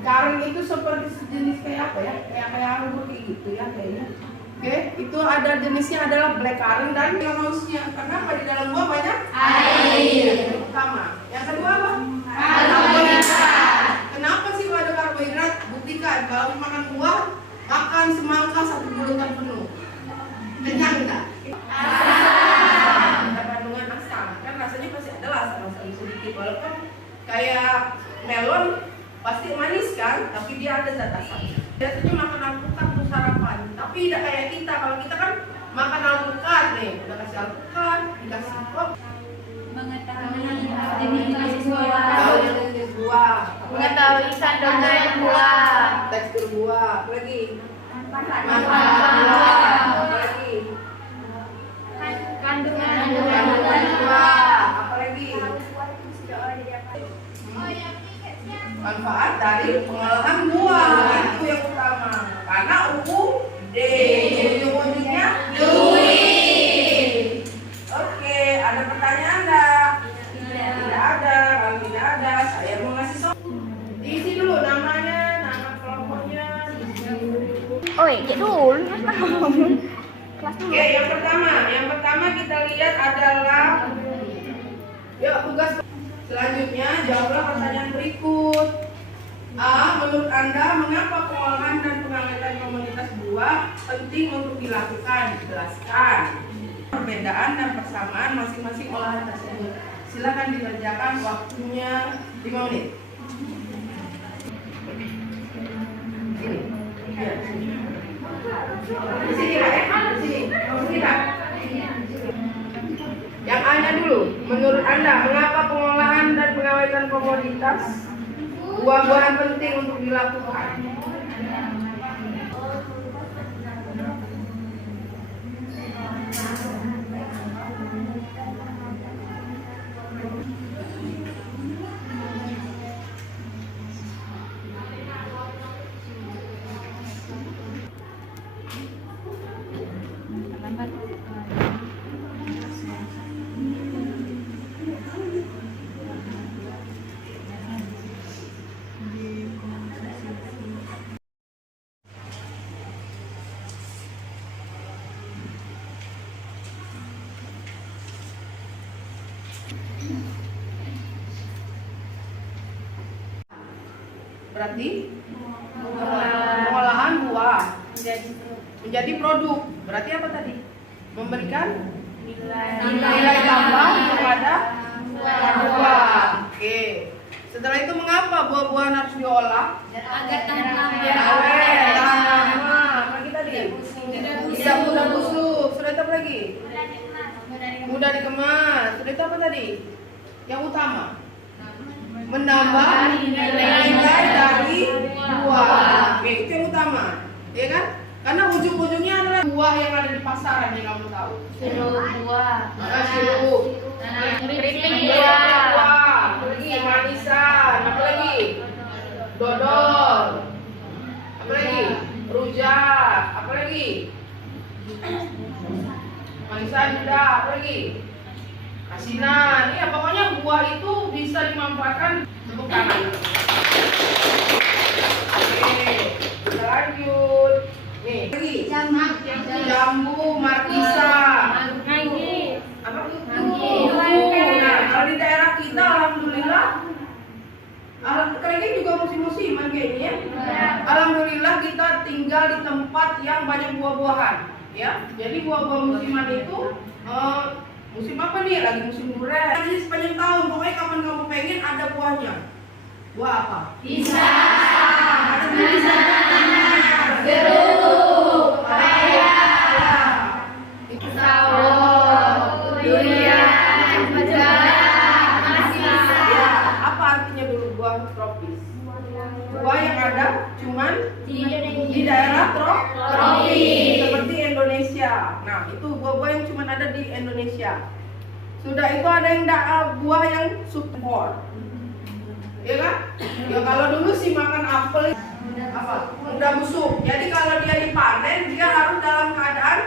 Karen itu seperti sejenis kayak apa ya? Kayak anggur kayak gitu ya kayaknya. Oke, itu ada jenisnya adalah black currant dan mausnya. Kenapa di dalam buah banyak air? Yang pertama. Yang kedua apa? Karbohidrat. Kenapa sih kalau ada karbohidrat? Buktikan kalau makan buah, makan semangka 1 bulutan penuh. Kenyang enggak? Ada kandungan asam. Kan rasanya pasti ada asam sedikit walaupun kayak melon pasti manis kan, tapi dia ada zat asam. Biasanya makan alpukat untuk sarapan, tapi tidak kayak kita. Kalau kita kan makan alpukat nih, udah kasih alpukat, dikasih kok. mengetahui jenis buah, Tahu jenis buah, mengetahui kandungan buah, tekstur buah, apa lagi? manfaat Buah, apa lagi? kandungan Buah, apa lagi? Manfaat dari pengolahan buah itu yang utama. Karena UUD ujung-ujungnya duit. Oke, ada pertanyaan enggak? Tidak ada. Kalau tidak ada, saya mau ngasih diisi dulu namanya, nama kelompoknya. cek dulu. Oke, yang pertama kita lihat adalah yuk tugas selanjutnya jawablah pertanyaan berikut. A. Menurut Anda mengapa pengolahan dan pengawetan komoditas buah penting untuk dilakukan? Jelaskan perbedaan dan persamaan masing-masing olahan tersebut. Silakan dikerjakan, waktunya 5 menit. Sini. Ya, sini. Di sini Kak ya? Di sini. Di sini Kak. Yang A-nya dulu. Menurut Anda mengapa pengolahan dan pengawetan komoditas buah-buahan penting untuk dilakukan? berarti pengolahan buah menjadi produk. Berarti apa tadi? Memberikan nilai tambah kepada buah. Oke. Setelah itu mengapa buah-buahan harus diolah? Agar tahan lama. Tahan lama. Apa lagi tadi? Tidak mudah busuk. Sudah itu apa lagi? Mudah dikemas. Sudah itu apa tadi? Yang utama, menambah nilai dari buah. Oke, itu yang utama, ya kan? Karena ujung-ujungnya adalah buah yang ada di pasaran yang kamu tahu. Sirup buah. Sirup, Keripik buah, lagi manisan, apa lagi? Dodol, apa lagi? Rujak, apa lagi? Manisan sudah, apa lagi? Asinan. Ya, pokoknya buah itu bisa dimanfaatkan. Tepuk tangan. Oke, kita lanjut. Nih, lagi. Jambu, markisa. Apa? Nah, kalau di daerah kita alhamdulillah kayaknya juga musim-musiman kayaknya ya. Alhamdulillah kita tinggal di tempat yang banyak buah-buahan, ya. Jadi buah-buah musiman itu musim apa nih? Lagi musim durian. Jadi sepanjang tahun, pokoknya kapan kamu pengen ada buahnya. Buah apa? Pisang. Ada pisang. Jeruk. Pepaya. Sawo. Durian. Ya, apa artinya dulu buah tropis? Buah yang ada cuman di daerah tropis seperti Indonesia. Nah, itu buah-buah yang cuman ada di Indonesia. Sudah itu ada yang buah yang support. Ya kan? Ya kalau dulu sih makan apel apa? Mudah busuk. Jadi kalau dia dipanen dia harus dalam keadaan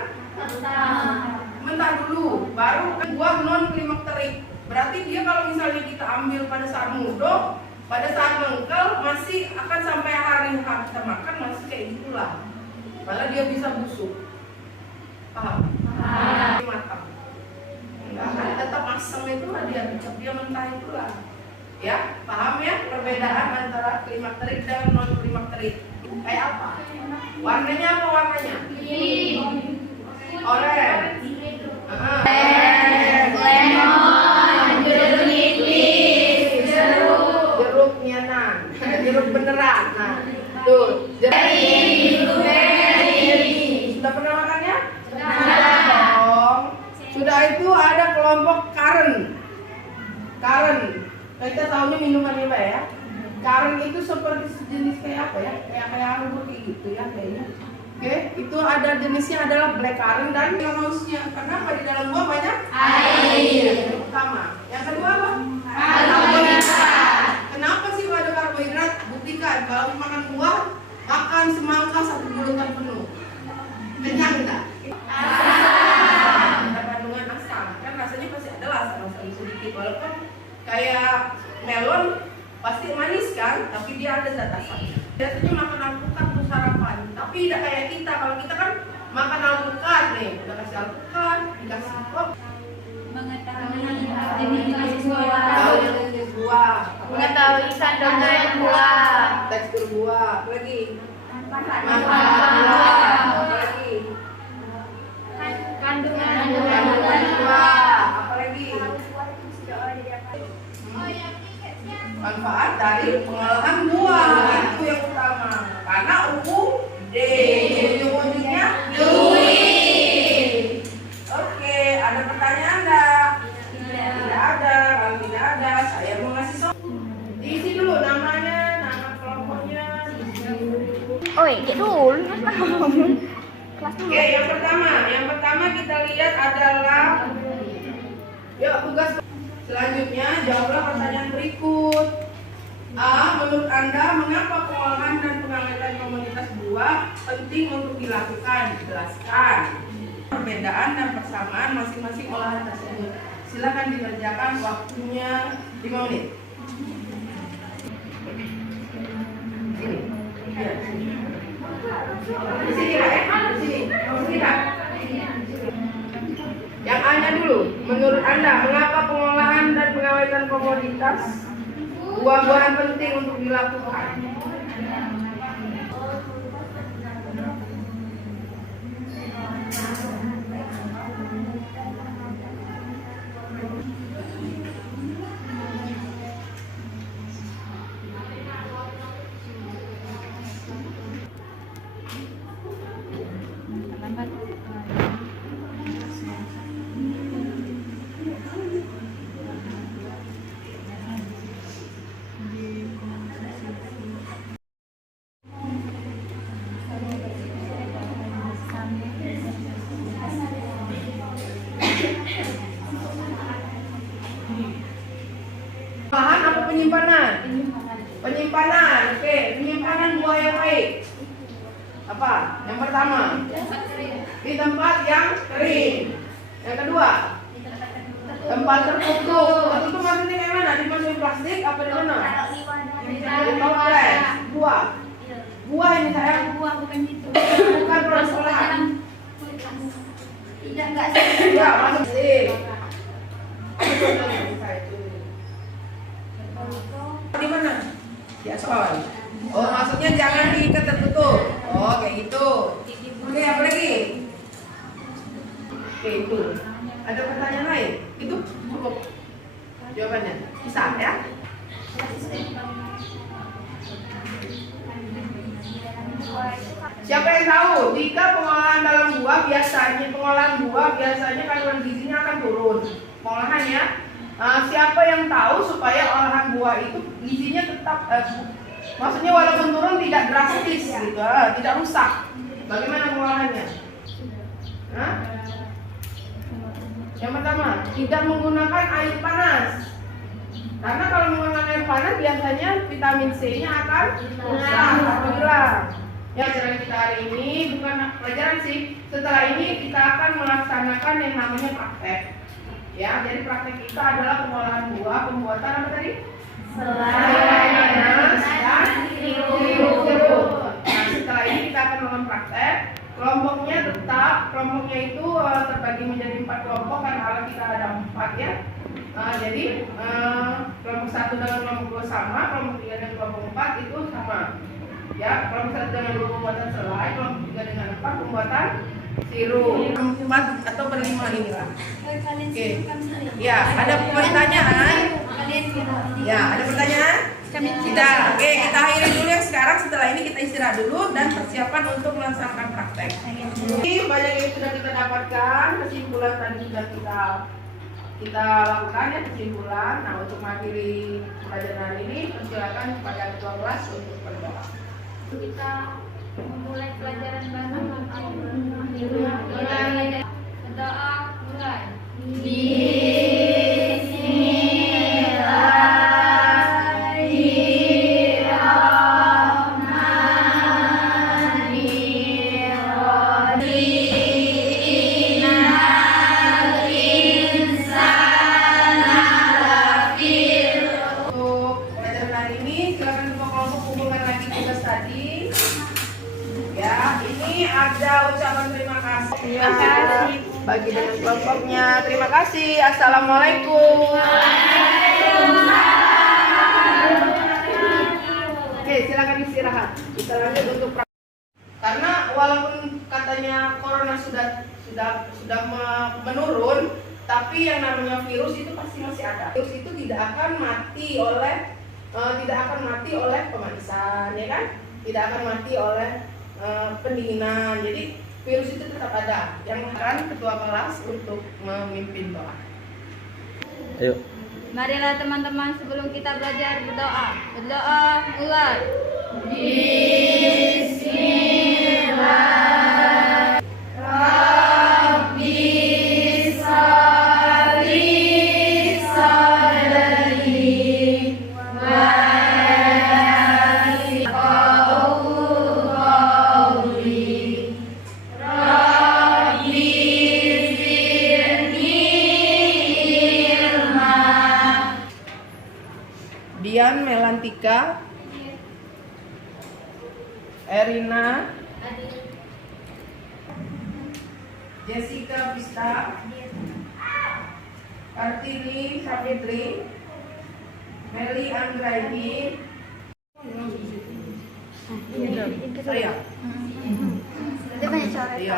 mentah dulu, baru kan buah non klimakterik. Berarti dia kalau misalnya kita ambil pada saat muda, pada saat mengkel masih akan sampai hari kita makan masih kayak gitulah. Malah dia bisa busuk. Paham? Matang. Enggak akan tetap asam itulah dia mentah itulah. Ya, paham ya perbedaan antara klimakterik dan non klimakterik? Kayak apa? Warnanya apa warnanya? Orange. Lemon, jeruk nipis, jeruk nyanan, jeruk beneran. Nah, tuh, jeruk beri. Sudah pernah makannya? Sudah dong. Sudah itu ada kelompok karen. Kita tahunya minumannya apa ya? Karen itu seperti sejenis kayak apa ya? Kayak anggur kayak gitu ya kayaknya. Oke, itu ada jenisnya adalah black currant dan hausnya. Kenapa di dalam buah banyak air? Yang pertama. Yang kedua apa? Karbohidrat. Kenapa sih ada karbohidrat? Buktikan kalau makan buah, makan semangka 1 bulutan penuh. Kenyang enggak? Asam. Ada kandungan asam. Kan rasanya pasti adalah asam sedikit walaupun kayak melon pasti manis kan, tapi dia ada zat asam. Biasanya makan alpukat untuk sarapan, tapi tidak kayak kita. Kalau kita kan makan alpukat nih, udah kasih alpukat, dikasih kok. mengetahui jenis buah, Jenis buah, mengetahui kandungan buah, tekstur buah, apa lagi? manfaat Buah, apa lagi? kandungan Buah, apa lagi? Manfaat dari pengolahan buah itu yang utama. Karena ujung-ujungnya duit. Oke, ada pertanyaan enggak? Tidak ada. Kalau tidak ada, saya mau ngasih diisi dulu namanya, nama kelompoknya. Oh, iya dulu. Oke, yang pertama kita lihat adalah tugas. Selanjutnya jawablah pertanyaan berikut. A. Menurut Anda mengapa pengolahan dan pengawetan komoditas buah penting untuk dilakukan? Jelaskan perbedaan dan persamaan masing-masing olahan tersebut. Silakan dikerjakan, waktunya 5 menit. Sini. Ya, sini. Di sini Kak, di sini. Sini Kak. Yang A-nya dulu. Menurut Anda mengapa pengolahan dan pengawetan komoditas buah-buahan penting untuk dilakukan? Bahan apa penyimpanan? Penyimpanan. Oke, penyimpanan buah yang baik. Apa? Yang pertama, di tempat yang kering. Yang kedua, tempat tertutup. Tertutup maksudnya kayak mana? Dimasukin plastik apa di mana? Di toples. Buah. Buah ini sayang. Buah bukan gitu. Bukan pelan-pelan. Tidak enggak Ya, masuk sih. Di mana? Di aspal. Oh, maksudnya jangan diikat tertutup. Oh, kayak gitu. Oke, apa lagi? Oke, itu. Ada pertanyaan lain? Itu cukup jawabannya. Bisa ya? Siapa yang tahu jika pengolahan dalam buah biasanya kandungan gizinya akan turun. Pengolahannya, siapa yang tahu supaya olahan buah itu gizinya tetap, maksudnya walaupun turun tidak drastis gitu, tidak rusak. Bagaimana pengolahannya? Hah? Yang pertama, tidak menggunakan air panas. Karena kalau menggunakan air panas biasanya vitamin C-nya akan rusak atau hilang. Ya, pelajaran kita hari ini bukan pelajaran sih. Setelah ini kita akan melaksanakan yang namanya praktek. Ya, jadi praktek kita adalah pengolahan buah, pembuatan apa tadi? Selai nanas dan sirup. Nah, setelah ini kita akan melakukan praktek. Kelompoknya itu terbagi menjadi 4 kelompok karena alat kita ada 4 ya. Jadi kelompok 1 dengan kelompok 2 sama, kelompok 3 dan kelompok 4 itu sama. Ya, kelompok 1 dengan 2 pembuatan selai, kelompok 3 dengan 4 pembuatan sirup. 4 atau berlima inilah. Oke. Ya, ada pertanyaan? Ya, ada pertanyaan? Kita akhiri dulu yang sekarang. Setelah ini kita istirahat dulu dan persiapan untuk melaksanakan praktek. Ini banyak yang sudah kita dapatkan, kesimpulan tadi sudah kita lakukan ya, kesimpulan. Nah, untuk mengakhiri pelajaran ini, persilakan kepada ketua kelas untuk berdoa. Kita memulai pelajaran baru. Berdoa mulai. Ada ucapan terima kasih. Bagi dengan kelompoknya. Terima kasih. Assalamualaikum. Oke, silakan istirahat. Kita lanjut untuk karena walaupun katanya corona sudah menurun, tapi yang namanya virus itu pasti masih ada. Virus itu tidak akan mati oleh pemanasan, ya kan? Tidak akan mati oleh pendinginan. Jadi virus itu tetap ada. Yang akan ketua kelas untuk memimpin doa. Ayo. Marilah teman-teman sebelum kita belajar berdoa. Berdoa mulai. Bismillah. Rabbi sholli sadri wa yassir qawli. Rabbi zidni ilma. Dian Melantika, Erina, Jessica Vista, Kartini Savitri, Meli Anggraini, saya. Iya.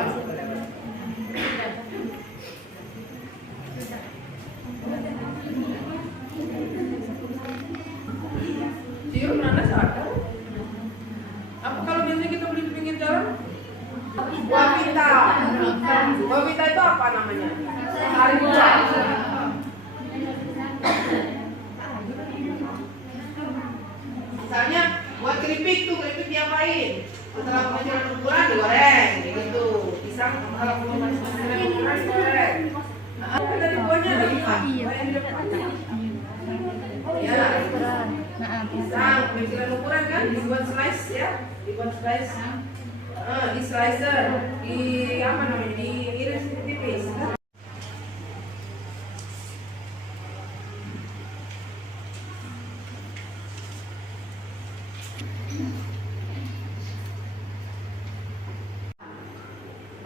Cium nanas ada? Apa kalau biasanya kita beli di pinggir jalan? Buah pita. Buah pita itu apa namanya? Sari buah. Misalnya buat keripik tuh, keripik diapain? Setelah pengecilan ukuran digoreng, gitu. Pisang setelah pengecilan ukuran digoreng. Nah, tadi buahnya ada pisang. Buah yang di depan. Ya, pisang pengecilan ukuran kan dibuat slice ya, dibuat slice. Di slicer, di apa namanya, diiris tipis.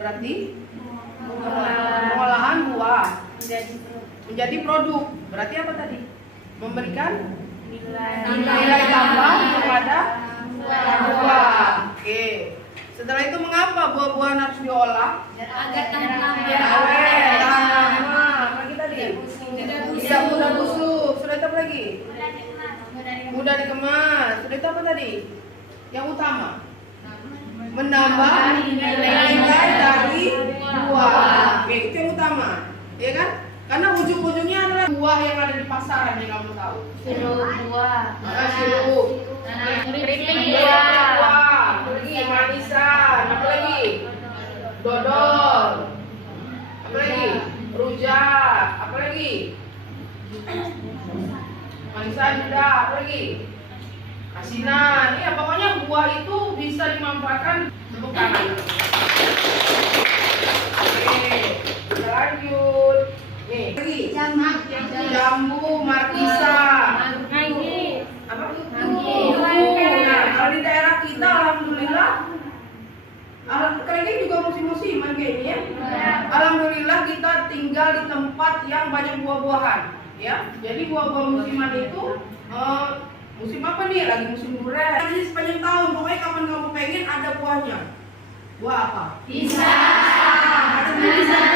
Berarti pengolahan buah menjadi produk. Berarti apa tadi? Memberikan nilai tambah kepada buah. Oke. Setelah itu mengapa buah-buahan harus diolah? Agar tahan lama. Awet, tahan lama. Lagi tadi. Tidak mudah busuk. Sudah itu apa lagi? Mudah dikemas. Sudah itu apa tadi? Yang utama. Menambah nilai dari buah. Oke, itu yang utama. Ya kan? Karena ujung-ujungnya adalah buah yang ada di pasaran yang kamu tahu. Sirup buah. Sirup. Keripik Buah. Lagi manisan. Apa lagi? Dodol. Apa lagi? Rujak. Apa lagi? Manisan juga. Apa lagi? Asinan. Ya, pokoknya buah itu bisa dimanfaatkan untuk tangan. Oke, kita lanjut. Nih, lagi. Jambu, markisa. Apa? Nah, kalau di daerah kita alhamdulillah kayaknya juga musim-musiman kayaknya ya. Alhamdulillah kita tinggal di tempat yang banyak buah-buahan ya. Jadi buah-buah musiman itu musim apa nih? Lagi musim durian. Jadi sepanjang tahun pokoknya kapan kamu pengen ada buahnya. Buah apa? Pisang. Ada pisang.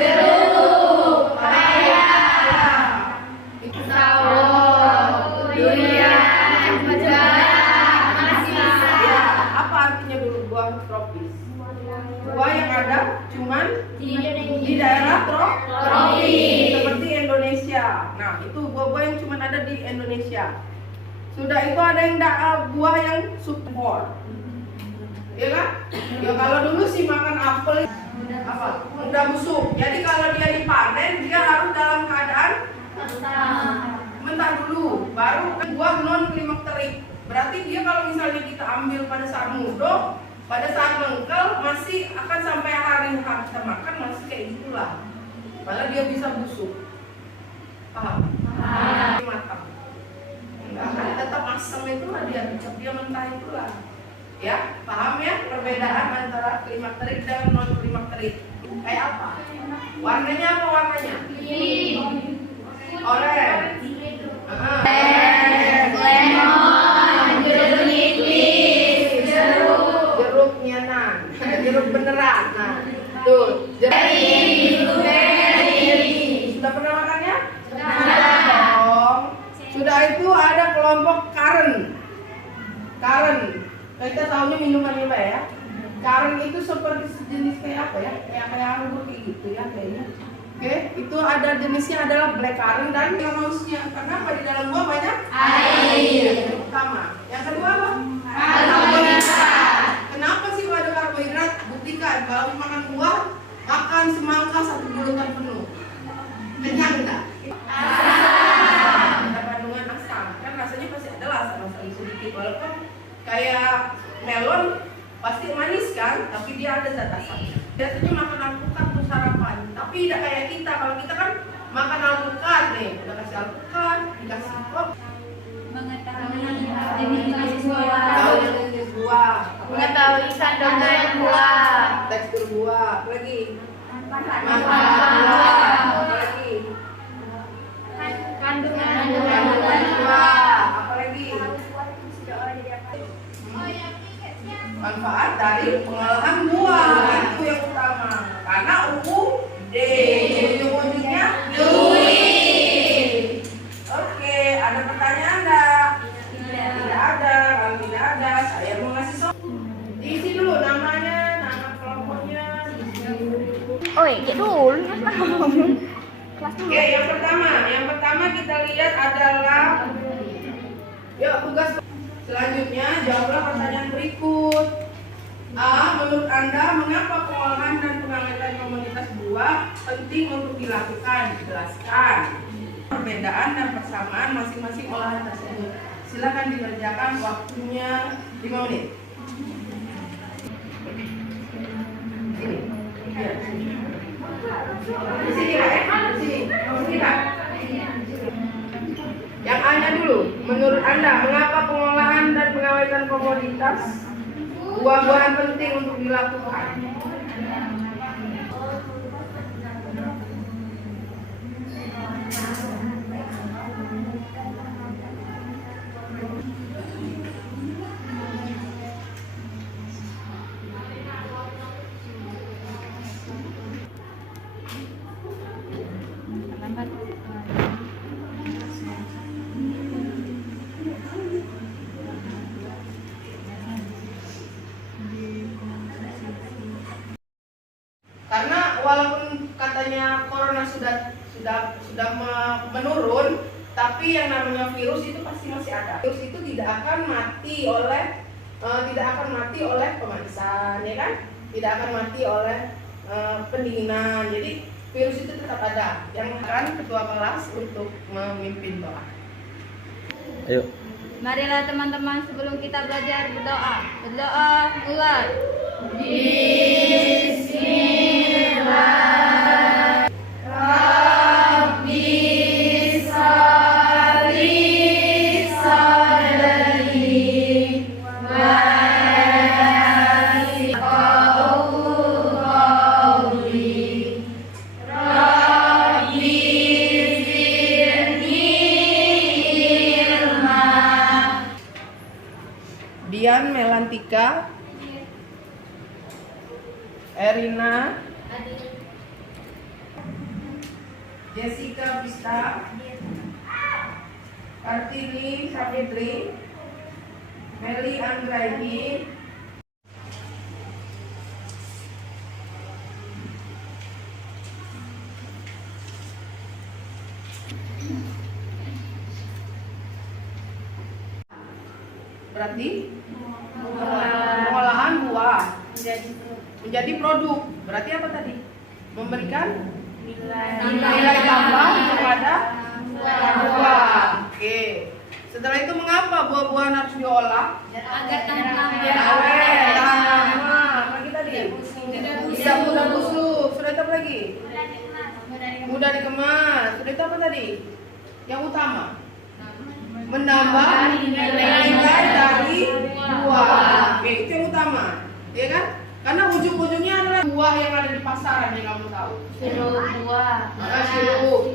Jeruk. Pepaya. Itu sawo. Durian. Ya, apa artinya dulu buah tropis? Buah yang ada cuman di daerah tropis seperti Indonesia. Nah, itu buah-buah yang cuman ada di Indonesia. Sudah itu ada yang buah yang support. Ya kan? Ya kalau dulu sih makan apel apa? Udah busuk. Jadi kalau dia dipanen dia harus dalam keadaan mentah dulu, baru buah non klimakterik. Berarti dia kalau misalnya kita ambil pada saat muda, pada saat mengkel masih akan sampai hari kita makan masih kayak gitulah. Padahal dia bisa busuk. Paham? Matang. Enggak, tetap asam itulah dia mentah itulah. Ya, paham ya perbedaan antara klimakterik dan non klimakterik? Kayak apa? Warnanya apa warnanya? Orange. Lemon, jeruk nipis, Jeruk nyanan, jeruk beneran. Nah, tuh. Sudah pernah makannya? Sudah dong. Sudah itu ada kelompok karen. Kita tahunya minuman ya. Karen itu seperti sejenis kayak apa ya? Kayak anggur kayak gitu ya kayaknya. Oke, itu ada jenisnya adalah black currant dan yang manusia. Kenapa di dalam buah banyak air? Yang pertama. Yang kedua apa? Karbohidrat. Kenapa sih kalau ada karbohidrat? Buktikan kalau makan buah, makan semangka satu bulutan penuh. Kenyang enggak? Asam. Ada kandungan asam. Kan rasanya pasti ada asam sedikit. Walaupun kayak melon pasti manis kan, tapi dia ada zat asam. Biasanya makan alpukat untuk sarapan, tapi tidak kayak kita. Kalau kita kan makan alpukat nih, udah kasih alpukat, dikasih kop. mengetahui jenis buah, Tahu jenis buah, mengetahui kandungan buah, tekstur buah, apa lagi? manfaat Buah, apa lagi? kandungan Buah, apa lagi? Manfaat dari pengolahan buah itu yang utama. Karena ujung-ujungnya duit. Oke, ada pertanyaan enggak? Tidak ada. Kalau tidak ada, saya mau ngasih diisi dulu namanya, nama kelompoknya. kayak dulu. Oke, yang pertama kita lihat adalah yuk tugas selanjutnya jawablah pertanyaan berikut. Anda mengapa pengolahan dan pengawetan komoditas buah penting untuk dilakukan? Jelaskan perbedaan dan persamaan masing-masing olahan tersebut. Silakan dikerjakan, waktunya 5 menit. Sini. Biar. Di sini Kak ya? Di sini. Di sini Kak. Yang A-nya dulu. Menurut Anda, mengapa pengolahan dan pengawetan komoditas buah-buahan penting untuk dilakukan? Karena walaupun katanya corona sudah menurun, tapi yang namanya virus itu pasti masih ada. Virus itu tidak akan mati oleh pemanasan, ya kan? Tidak akan mati oleh pendinginan. Jadi virus itu tetap ada. Yang akan ketua kelas untuk memimpin doa. Ayo. Marilah teman-teman sebelum kita belajar berdoa. Berdoa mulai. Dian Melantika, Erina, Jessica Vista, Kartini Savitri, Meli Anggraini, berarti pengolahan buah menjadi produk. Berarti apa tadi? Memberikan nilai tambah kepada buah. Oke. Setelah itu mengapa buah-buahan harus diolah? Agar tahan Awet, tahan lama. Lagi tadi? Tidak mudah busuk. Sudah itu apa lagi? Mudah dikemas. Sudah itu apa tadi? Yang utama? Menambah nilai dari buah. Oke, itu yang utama, ya kan? Karena ujung-ujungnya adalah buah yang ada di pasaran yang kamu tahu. buah. Sirup,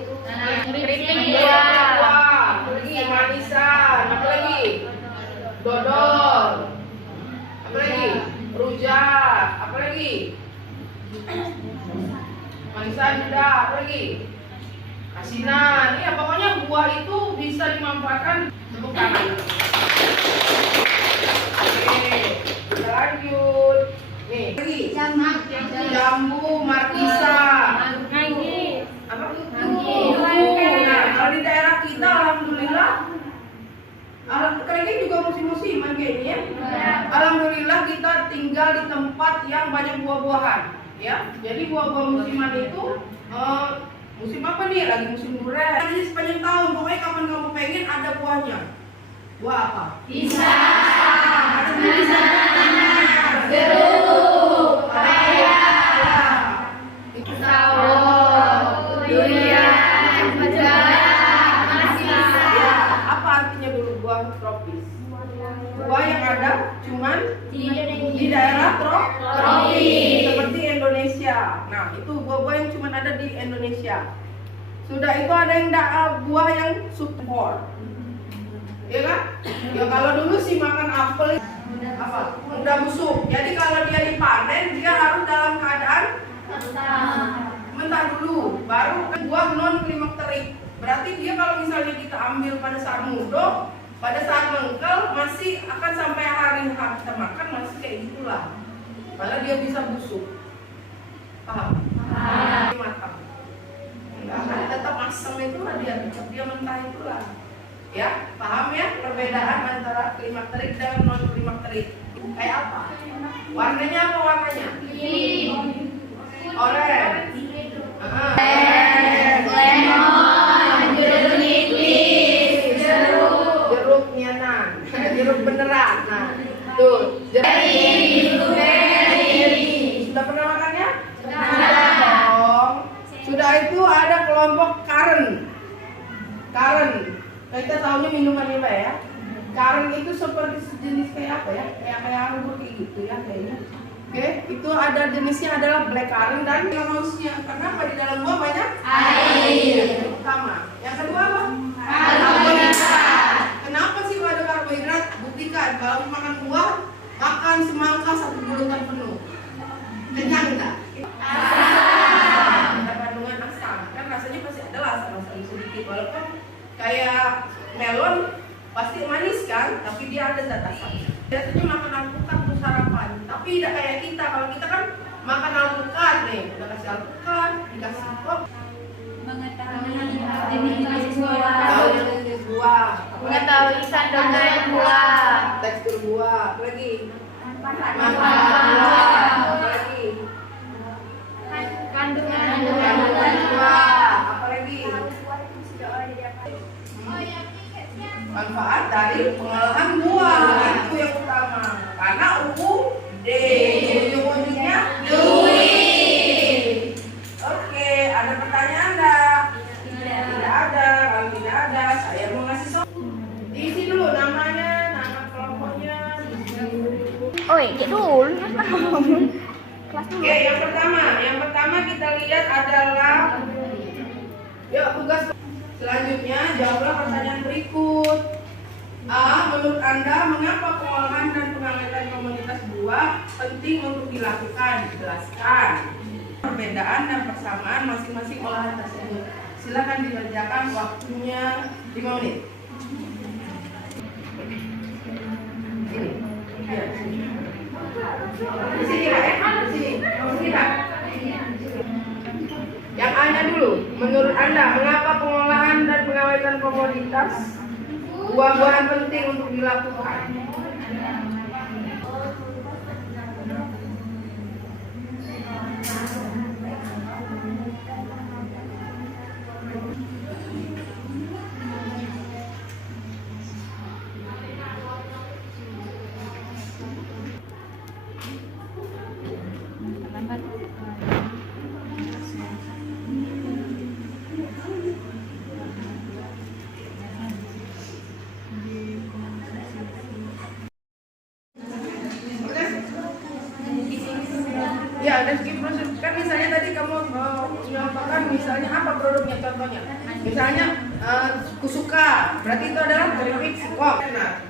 Keripik buah, lagi manisan, apa lagi? Dodol, apa lagi? Rujak, apa lagi? Manisan juga, apa lagi? Asinan. Ya, pokoknya buah itu bisa dimanfaatkan. Tepuk tangan. Oke, kita lanjut. Nih, lagi. Jambu, markisa. Apa? Nah, kalau di daerah kita alhamdulillah kayaknya juga musim-musiman kayaknya. Alhamdulillah kita tinggal di tempat yang banyak buah-buahan, ya. Jadi buah-buah musiman itu musim apa nih? Lagi musim durian. Jadi sepanjang tahun, pokoknya kapan kamu pengen ada buahnya. Buah apa? Pisang. Ada pisang. Jeruk. Pepaya. Itu sawo. Durian. Ya, apa artinya dulu buah tropis? Buah yang ada cuman di daerah tropis seperti Indonesia. Nah, itu buah-buah yang cuma ada di Indonesia. Sudah itu ada yang buah yang subpor. Ya kan? Ya kalau dulu sih makan apel apa? Mudah busuk. Jadi kalau dia dipanen dia harus dalam keadaan mentah dulu, baru kan buah non klimakterik. Berarti dia kalau misalnya kita ambil pada saat muda, pada saat mengkel masih akan sampai hari kita makan masih kayak gitulah. Padahal dia bisa busuk. Paham? Matang. Enggak akan tetap asam itulah dia mentah itulah. Ya, paham ya perbedaan antara klimakterik dan non klimakterik. Kayak apa? Warnanya apa warnanya? Orange. Jeruk nipis, Jeruk nyanan. Jeruk beneran. Nah, tuh. Sudah pernah makannya? Dong. Sudah itu ada kelompok karen. Kita tahunya minumannya apa ya? Karen itu seperti sejenis kayak apa ya? Kayak anggur kayak gitu ya kayaknya. Oke, itu ada jenisnya adalah black currant dan hausnya. Kenapa di dalam buah banyak air? Yang pertama. Yang kedua apa? Karbohidrat. Kenapa sih kalau ada karbohidrat? Buktikan kalau makan buah, makan semangka 1 bulutan penuh. Kenyang enggak? Ada kandungan asam. Kan rasanya pasti adalah asam sedikit walaupun kayak melon pasti manis kan, tapi dia ada zat asam. Biasanya makan alpukat untuk sarapan, tapi tidak kayak kita. Kalau kita kan makan alpukat nih, udah kasih alpukat, dikasih kok. jenis Tahu jenis buah, mengetahui kandungan buah, tekstur buah, apa lagi? manfaat Buah, apa lagi? kandungan Buah, apa lagi? Manfaat dari pengolahan buah itu yang utama. Karena UUD, ujung-ujungnya duit. Oke, ada pertanyaan enggak? Tidak ada. Kalau tidak ada, saya mau ngasih diisi dulu namanya, nama kelompoknya. cek dulu. Kelas dulu. Oke, yang pertama kita lihat adalah yuk tugas selanjutnya jawablah pertanyaan berikut. A. Menurut Anda mengapa pengolahan dan pengawetan komoditas buah penting untuk dilakukan? Jelaskan perbedaan dan persamaan masing-masing olahan tersebut. Silakan dikerjakan, waktunya 5 menit. Sini. Ya, sini. Di sini Kak ya? Di sini. Sini Kak. Yang A-nya dulu. Menurut Anda, mengapa pengolahan dan pengawetan komoditas buah-buahan penting untuk dilakukan? Ya, ada skip prosedur. Kan misalnya tadi kamu menyampaikan misalnya apa produknya contohnya? Misalnya kusuka, berarti itu adalah keripik sikok. Nah,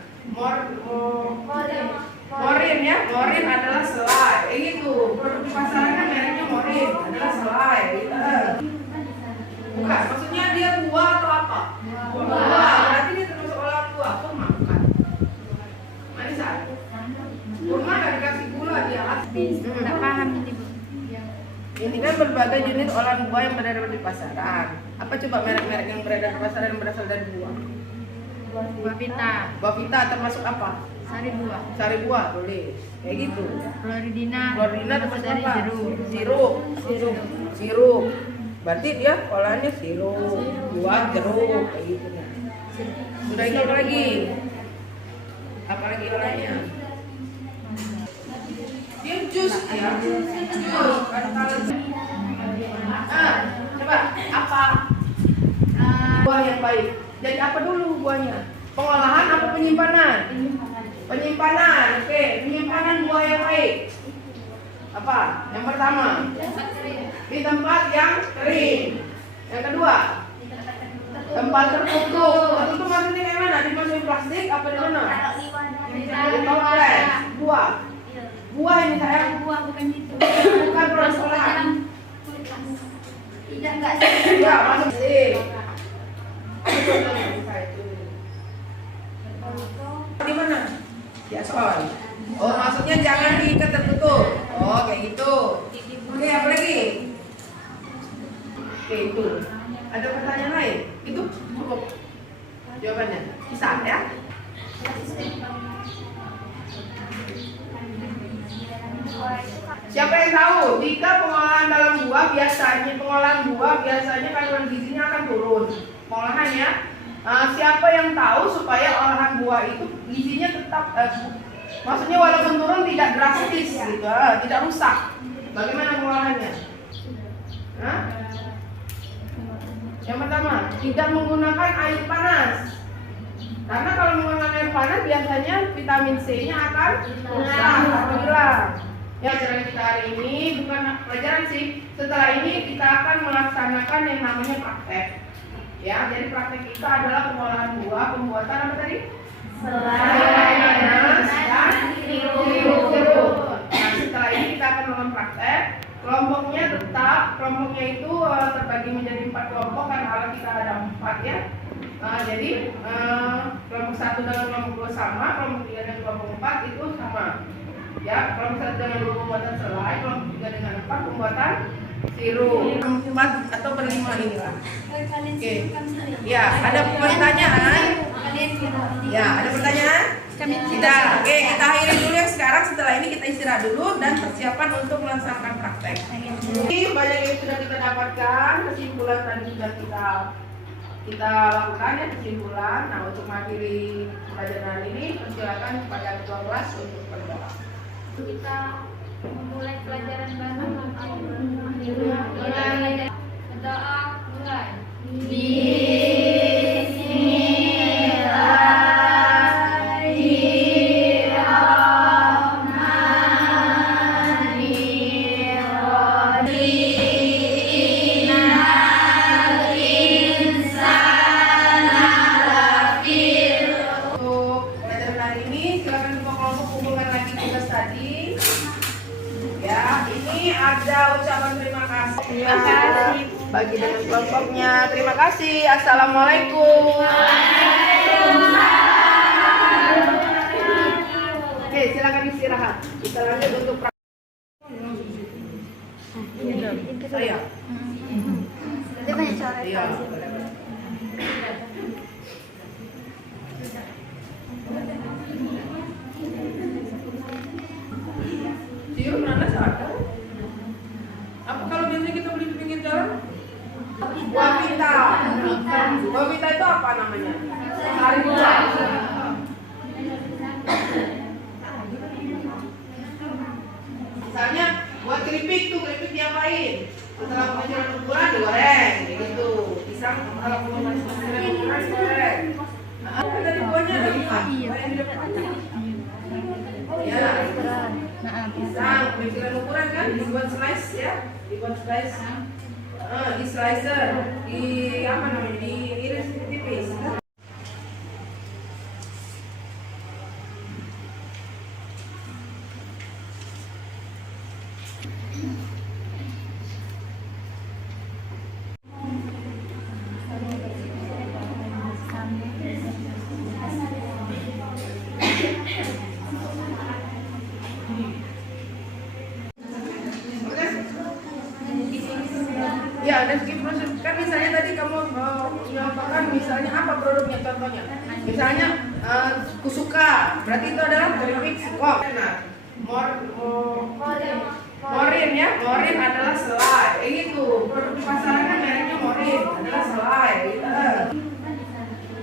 morin ya, morin adalah selai. Gitu. Produk di pasaran kan mereknya morin adalah selai. Gitu. Bukan, maksudnya dia buah atau apa? Buah. Berarti dia termasuk olahan buah. Kurma bukan? Manisan. Kurma nggak dikasih gula dia Tidak paham ini Bu. Ini kan berbagai jenis olahan buah yang beredar di pasaran. Apa coba merek-merek yang beredar di pasaran yang berasal dari buah? Buah pita, Buah vita termasuk apa? sari buah, Sari buah, tulis. Kayak gitu. Floridina, Floridina termasuk dari apa? jeruk. Sirup. Berarti dia olahannya sirup, buah jeruk, kayak gitu. Sudah ini apa lagi? Apa lagi olahnya? Dia jus ya, jus. Coba apa buah yang baik? Jadi apa dulu buahnya? Pengolahan apa penyimpanan? Penyimpanan, oke. Penyimpanan buah yang baik. Apa? Yang pertama, di tempat yang kering. Yang kedua, tempat tertutup. Tertutup maksudnya kayak mana? Dimasukin plastik apa di mana? Di toples. Buah. Buah ini saya Buah bukan itu. bukan produk olahan. Tidak enggak Ya, masuk sih. Di mana? Di aspal. Oh, maksudnya jangan diikat tertutup. Oh, kayak gitu. Oke, apa lagi? Oke, itu. Ada pertanyaan lain? Itu cukup jawabannya. Bisa ya? Siapa yang tahu? Jika pengolahan dalam buah biasanya kandungan gizinya akan turun. Pengolahannya, siapa yang tahu supaya olahan buah itu gizinya tetap, maksudnya walaupun turun tidak drastis, gitu, tidak rusak. Bagaimana pengolahannya? Hah? Yang pertama, tidak menggunakan air panas. Karena kalau menggunakan air panas biasanya vitamin C-nya akan rusak atau hilang. Ya, pelajaran kita hari ini bukan pelajaran sih. Setelah ini kita akan melaksanakan yang namanya praktek. Ya, jadi praktek kita adalah pengolahan buah, pembuatan apa tadi? Selai nanas dan sirup. Nah, setelah ini kita akan melakukan praktek. Kelompoknya itu terbagi menjadi 4 kelompok karena alat kita ada 4 ya. Jadi kelompok 1 dan kelompok 2 sama, kelompok 3 dan kelompok 4 itu sama. Ya, kelompok 1 dengan 2 pembuatan selai, kelompok 3 dengan 4 pembuatan sirup. 4 atau berlima inilah. Oke. Ya, ada pertanyaan? Ya, ada pertanyaan? Tidak. Oke, kita akhiri dulu yang sekarang. Setelah ini kita istirahat dulu dan persiapan untuk melaksanakan praktek. Jadi banyak yang sudah kita dapatkan, kesimpulan tadi sudah kita lakukan ya, kesimpulan. Nah, untuk mengakhiri pelajaran ini, persilakan kepada ketua kelas untuk berdoa. Kita memulai pelajaran baru. Berdoa mulai. Ada ucapan terima kasih bagi dengan kelompoknya. Terima kasih. Assalamualaikum. Oke, silakan istirahat. Kita lanjut untuk saya. Nanti banyak coret. Iya. Sirup nanas ada. Apa kalau biasanya kita beli di pinggir jalan? Buah pita. Buah pita itu apa namanya? Sari buah. Misalnya buat keripik diapain? Setelah pengukuran ukuran digoreng, gitu. Pisang setelah pengukuran ukuran digoreng. Nah, dari buahnya ada lima. Buah yang di depan. Ya. Pisang, pengukuran ukuran kan dibuat slice ya, dibuat slice. Di slicer, di apa namanya? Diiris tipis. Ya, dan skip proses kan misalnya tadi kamu menyampaikan misalnya apa produknya contohnya. Misalnya kusuka, berarti itu adalah keripik singkong. Nah, morin ya, morin adalah selai. Gitu. Produk di pasaran kan mereknya morin adalah selai. Gitu.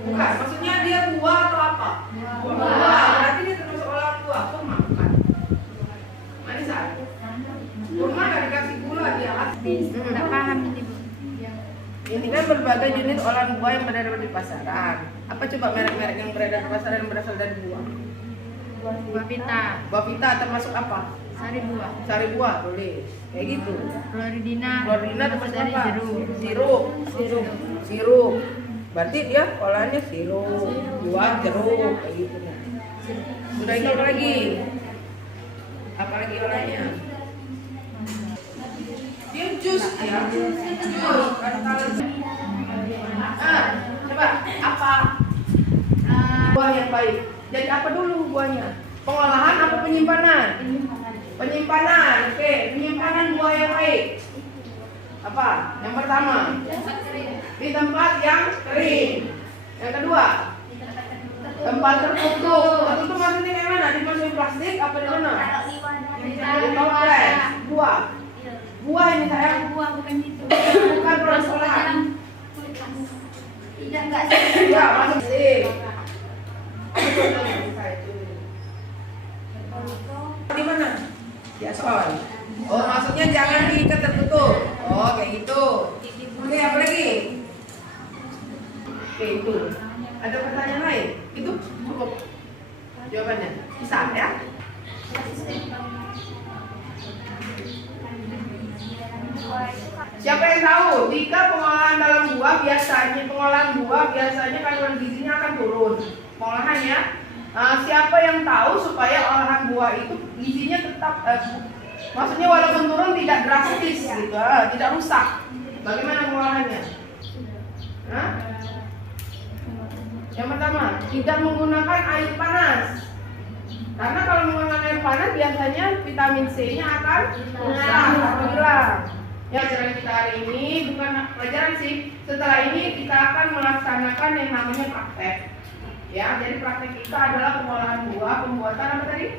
Bukan, maksudnya dia buah atau apa? Buah. Berarti dia termasuk olahan buah. Kurma bukan? Manisan. Kurma nggak dikasih gula dia asli. Nggak paham ini Bu. Ini kan berbagai jenis olahan buah yang beredar di pasaran. Apa coba merek-merek yang beredar di pasaran yang berasal dari buah? Buah pita, Buah pita termasuk apa? sari buah, Sari buah, boleh. Kayak gitu. Floridina, Floridina termasuk dari apa? jeruk. Sirup. Berarti dia olahannya sirup, buah, jeruk, kayak gitu. Sudah itu apa lagi? Apa lagi olahannya? Dia jus ya. Jus. Coba apa? Buah yang baik. Jadi apa dulu buahnya? Pengolahan apa penyimpanan? Penyimpanan. Oke, penyimpanan buah yang baik. Apa? Yang pertama, di tempat yang kering. Yang kedua, tempat tertutup. Tertutup maksudnya kayak mana? Dimasukin plastik apa di mana? Di toples. Buah ini sayang. Buah bukan itu. Bukan produk olahan. Tidak enggak sih. Ya, masuk sih. Di mana? Di aspal. Oh, maksudnya jangan diikat tertutup. Oh, kayak gitu. Oke, apa lagi? Oke, itu. Ada pertanyaan lain? Itu cukup jawabannya. Bisa ya? Siapa yang tahu jika pengolahan dalam buah biasanya kandungan gizinya akan turun. Pengolahannya, siapa yang tahu supaya olahan buah itu gizinya tetap, maksudnya walaupun turun tidak drastis gitu, tidak rusak. Bagaimana pengolahannya? Hah? Yang pertama, tidak menggunakan air panas. Karena kalau menggunakan air panas biasanya vitamin C-nya akan rusak atau hilang. Ya, pelajaran kita hari ini bukan pelajaran sih. Setelah ini kita akan melaksanakan yang namanya praktek. Ya, jadi praktek kita adalah pengolahan buah, pembuatan apa tadi?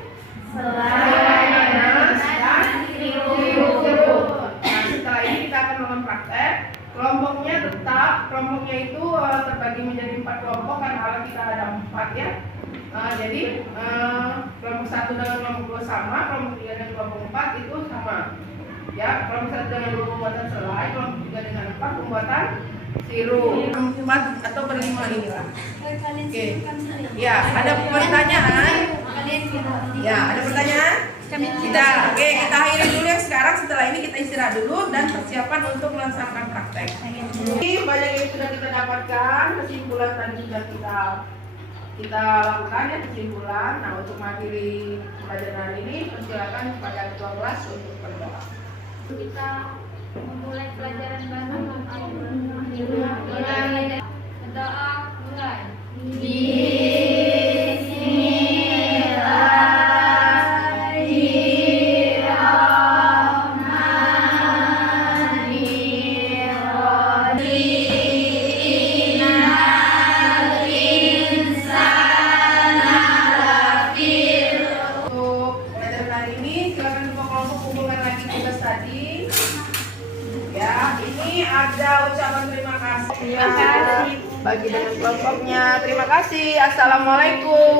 Selai nanas dan sirup. Nah, setelah ini kita akan melakukan praktek. Kelompoknya itu terbagi menjadi 4 kelompok karena alat kita ada 4 ya. Jadi kelompok 1 dengan kelompok 2 sama, kelompok 3 dan kelompok 4 itu sama. Ya, kelompok 1 dengan 2 pembuatan selai, kelompok 3 dengan 4 pembuatan sirup. 4 atau berlima inilah. Oke. Ya, ada pertanyaan? Ya, ada pertanyaan? Tidak. Oke, kita akhiri dulu yang sekarang. Setelah ini kita istirahat dulu dan persiapan untuk melaksanakan praktek. Ini banyak yang sudah kita dapatkan, kesimpulan tadi sudah kita lakukan ya, kesimpulan. Nah, untuk mengakhiri pelajaran ini, persilakan kepada ketua kelas untuk berdoa. Kita memulai pelajaran baru. Berdoa mulai. Ada ucapan terima kasih bagi dengan kelompoknya. Terima kasih. Assalamualaikum.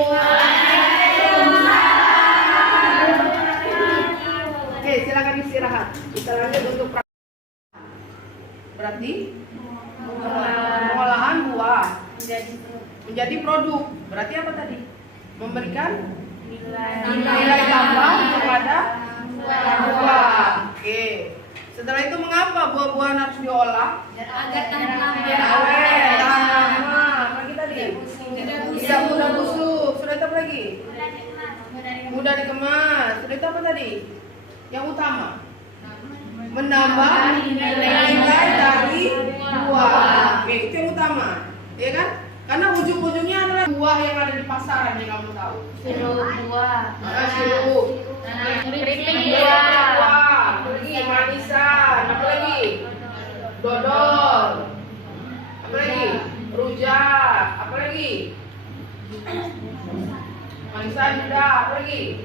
Oke, silakan istirahat. Kita lanjut untuk berarti pengolahan buah menjadi produk. Berarti apa tadi? Memberikan nilai tambah kepada buah. Oke. Setelah itu mengapa buah-buahan harus diolah? Agar tahan lama. Awet, tahan lama. Apa lagi tadi? Tidak mudah busuk. Sudah itu apa lagi? Mudah dikemas. Sudah itu apa tadi? Yang utama, menambah nilai dari buah. Oke, itu yang utama, ya kan? Karena ujung-ujungnya adalah buah yang ada di pasaran yang kamu tahu. Sirup buah. Sirup. Keripik Buah. Manisan. Apa lagi? Dodol. Apa lagi? Rujak. Apa lagi? Manisan juga. Apa lagi?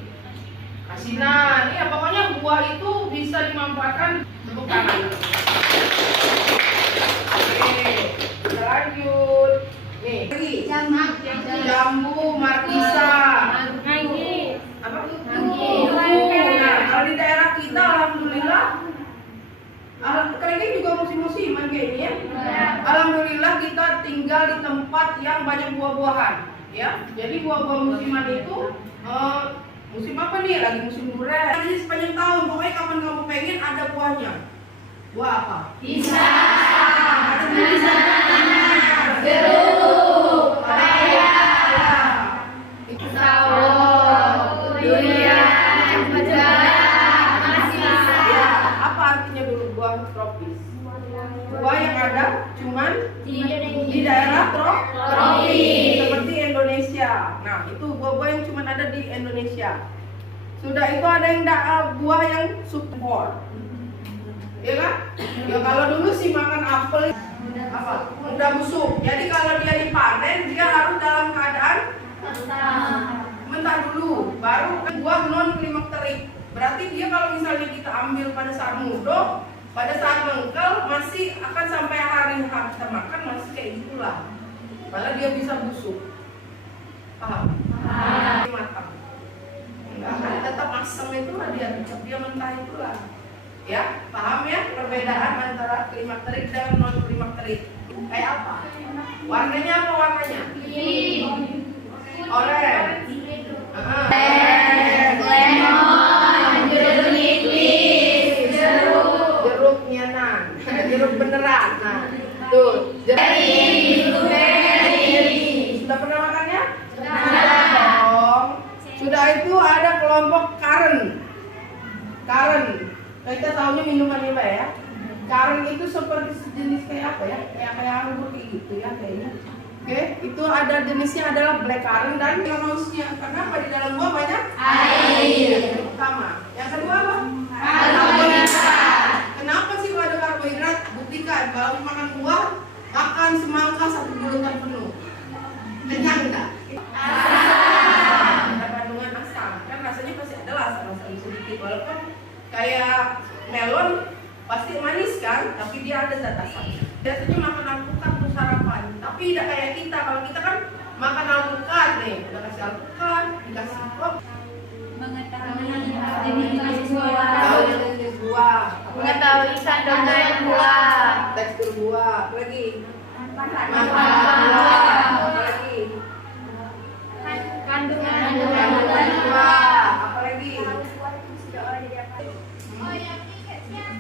Asinan. Ya, pokoknya buah itu bisa dimanfaatkan. Tepuk tangan. Oke, kita lanjut. Nih, lagi. Jambu markisa. Apa? Nah, kalau di daerah kita alhamdulillah kayaknya juga musim-musiman kayaknya ya. Alhamdulillah kita tinggal di tempat yang banyak buah-buahan ya. Jadi buah-buah musiman itu musim apa nih? Lagi musim durian. Jadi sepanjang tahun pokoknya kapan kamu pengen ada buahnya. Buah apa? Pisang. Ada pisang. Jeruk. Pepaya. Sawo. Durian. Apa artinya dulu buah tropis? Buah yang ada cuman di daerah tropis seperti Indonesia. Nah, itu buah-buah yang cuman ada di Indonesia. Sudah itu ada yang buah yang support. Ya kan? Ya kalau dulu sih makan apel apa? Mudah busuk. Jadi kalau dia dipanen dia harus dalam keadaan mentah dulu, baru buah non klimakterik. Berarti dia dia kalau misalnya kita ambil pada saat mudo, pada saat mengkel masih akan sampai hari kita makan masih kayak gitulah. Malah dia bisa busuk. Paham? Matang. Enggak akan tetap asam itulah dia mentah itulah. Ya, paham ya perbedaan antara klimakterik dan non klimakterik? Kayak apa? Warnanya apa warnanya? Orange. Lemon, jeruk nipis, Jeruknya jeruk beneran. Nah, tuh jeruk. Sudah pernah makannya? Dong. Sudah itu ada kelompok karen. Kita tahunya minumannya Mbak ya. Karen itu seperti sejenis kayak apa ya? Kayak anggur kayak gitu ya kayaknya. Oke, itu ada jenisnya adalah black currant dan mouse-nya. Kenapa di dalam buah banyak air? Yang pertama. Yang kedua apa? Karbohidrat. Kenapa sih kalau ada karbohidrat? Buktikan kalau makan buah, makan semangka 1 bulatan penuh. Kenyang enggak? Ada kandungan asam. Kan rasanya pasti adalah asam-asam sedikit walaupun kayak melon pasti manis kan, tapi dia ada zat asamnya. Biasanya makan alpukat untuk sarapan, tapi tidak kayak kita. Kalau kita kan makan alpukat nih, udah kasih alpukat, dikasih kop. mengetahui jenis buah, Tahu jenis buah, mengetahui kandungan buah, tekstur buah, apa lagi? manfaat Buah, apa lagi? kandungan Buah, apa lagi?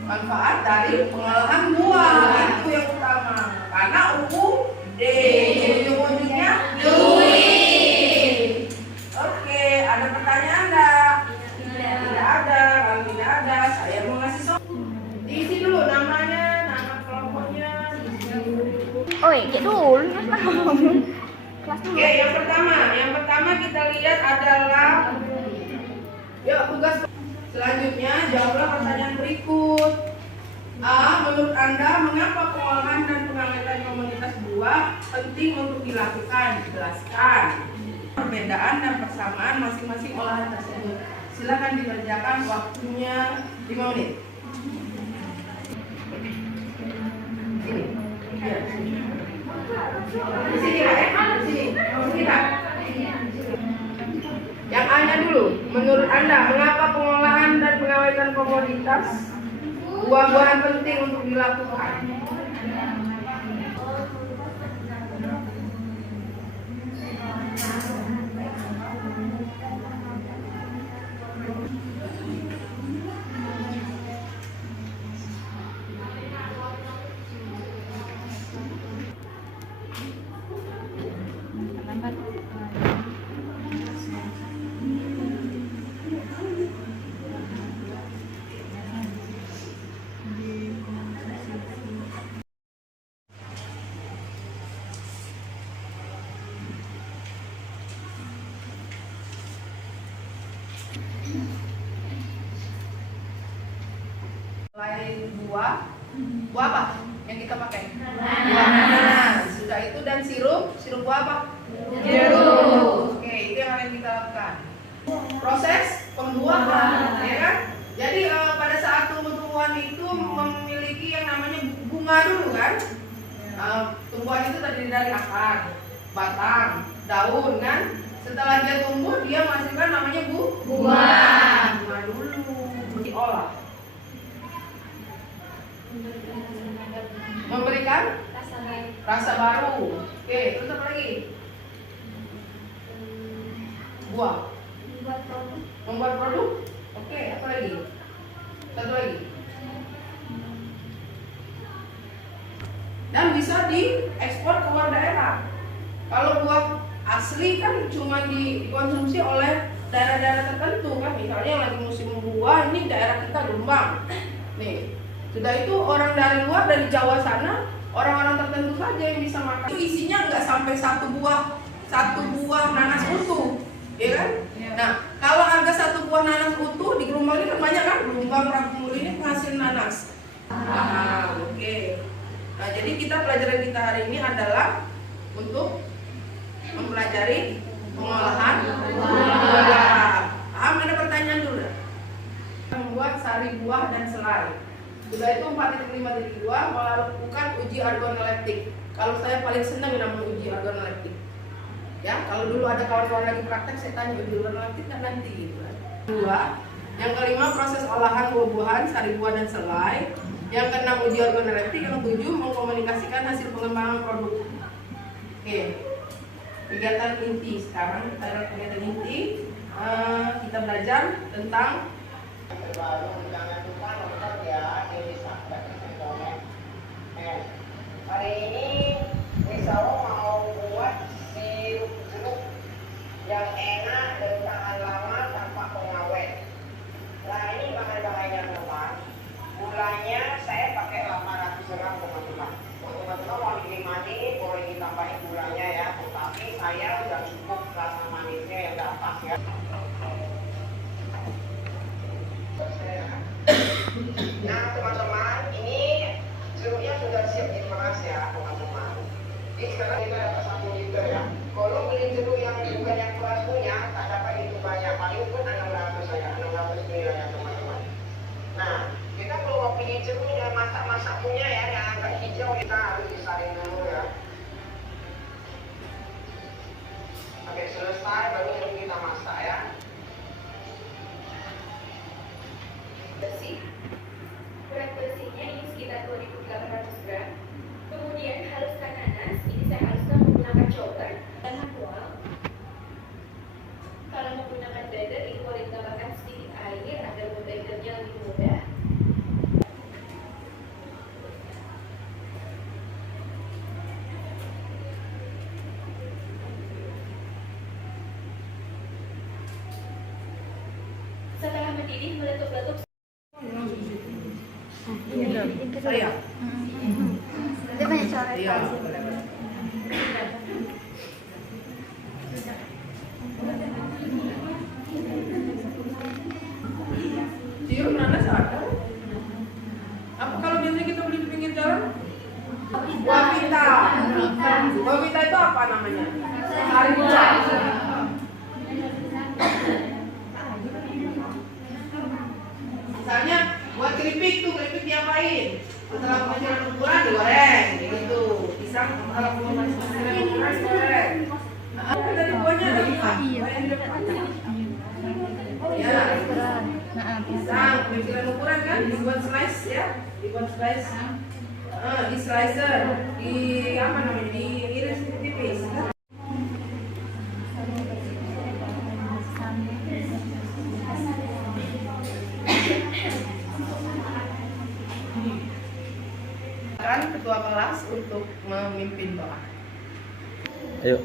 Manfaat dari pengolahan buah itu yang utama. Karena UUD, ujung-ujungnya duit. Oke, ada pertanyaan enggak? Tidak ada. Kalau tidak ada, saya mau ngasih diisi dulu namanya, nama kelompoknya. Oh iya dulu kelas Oke, yang pertama kita lihat adalah yuk tugas selanjutnya jawablah pertanyaan berikut. A. Menurut Anda mengapa pengolahan dan pengawetan komoditas buah penting untuk dilakukan? Jelaskan perbedaan dan persamaan masing-masing olahan tersebut. Silakan dikerjakan, waktunya 5 menit. Sini. Ya, sini. Di sini Kak, ya? Di sini. Di sini Kak. Yang A-nya dulu. Menurut Anda mengapa pengolahan dan pengawetan komoditas buah-buahan penting untuk dilakukan? Selain buah apa yang kita pakai? Buah nanas. Sudah itu dan sirup buah apa? Jeruk. Oke, itu yang akan kita lakukan. Proses pembuahan, ya kan? Jadi pada saat tumbuhan itu memiliki yang namanya bunga dulu kan? Tumbuhan itu terdiri dari akar, batang, daun kan? Setelah dia tumbuh, dia menghasilkan namanya buah. Bunga dulu diolah. Memberikan rasa baru. Oke, terus apa lagi? Buah. Membuat produk. Oke, apa lagi? Satu lagi. Dan bisa diekspor ke luar daerah. Kalau buah asli kan cuma dikonsumsi oleh daerah-daerah tertentu kan. Misalnya yang lagi musim buah ini daerah kita Jombang. Nih, sudah itu orang dari luar, dari Jawa sana, orang-orang tertentu saja yang bisa makan. Itu isinya nggak sampai satu buah nanas utuh, ya kan? Nah, kalau harga satu buah nanas utuh di Gelombang ini kan banyak kan? Gelombang Rangkumul ini penghasil nanas. Oke. Nah, jadi pelajaran kita hari ini adalah untuk mempelajari pengolahan buah. Ada pertanyaan dulu? membuat sari buah dan selai. Sudah itu 4.5.2 melakukan uji organoleptik. Kalau saya paling senang namanya uji organoleptik. Ya, kalau dulu ada kawan-kawan lagi praktek, saya tanya uji organoleptik kan nanti gitu kan. 2. Yang kelima proses olahan buah-buahan, sari buah dan selai. Yang keenam uji organoleptik. Yang 7 mengkomunikasikan hasil pengembangan produk. Oke. Kegiatan inti sekarang kita ada kegiatan inti. Kita belajar tentang Terbaru jangan lupa nonton ya di Instagram. Hari ini Misawo mau buat sirup jeruk yang enak dan tahan lama tanpa pengawet. Nah ini bahan-bahannya teman. Gulanya saya pakai 800 gram teman-teman. Teman-teman mau dinikmati boleh ditambahin gulanya ya. Tetapi saya udah cukup rasa manisnya yang dapat ya. Nah teman-teman, ini jeruknya sudah siap diperas ya teman-teman. Jadi sekarang kita dapat 1 liter ya. Kalau beli jeruk yang bukan yang keras punya, tak dapat itu banyak. Paling pun 600 saja, 600 ml ya teman-teman. Nah, kita kalau mau pilih jeruk yang masak-masak punya ya, yang agak hijau kita harus disaring dulu ya. Oke, selesai baru jeruk kita masak ya. Bersih. Berat bersihnya ini sekitar 2.800 gram. Kemudian haluskan nanas, ini saya haluskan menggunakan chopper dan manual. Kalau menggunakan blender ini boleh ditambahkan sedikit air agar memblendernya lebih mudah. Setelah mendidih meletup-letup. saya. Nanti banyak coret. Iya. Sirup nanas ada. Apa kalau biasanya kita beli di pinggir jalan? Buah vita. Buah vita itu apa namanya? Sari buah. Misalnya buat keripik tuh, keripik diapain? Setelah pengecilan ukuran digoreng, gitu. Pisang setelah pengecilan ukuran digoreng. Nah, tadi buahnya ada lima. Yang di depan. Ya. Pisang pengecilan ukuran kan dibuat slice ya, dibuat slice. Di slicer, di apa namanya? Diiris tipis. Ketua kelas untuk memimpin doa. Ayo.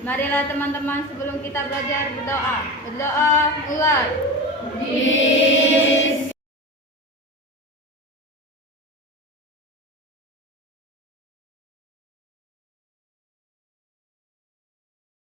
Marilah teman-teman sebelum kita belajar berdoa. Berdoa mulai.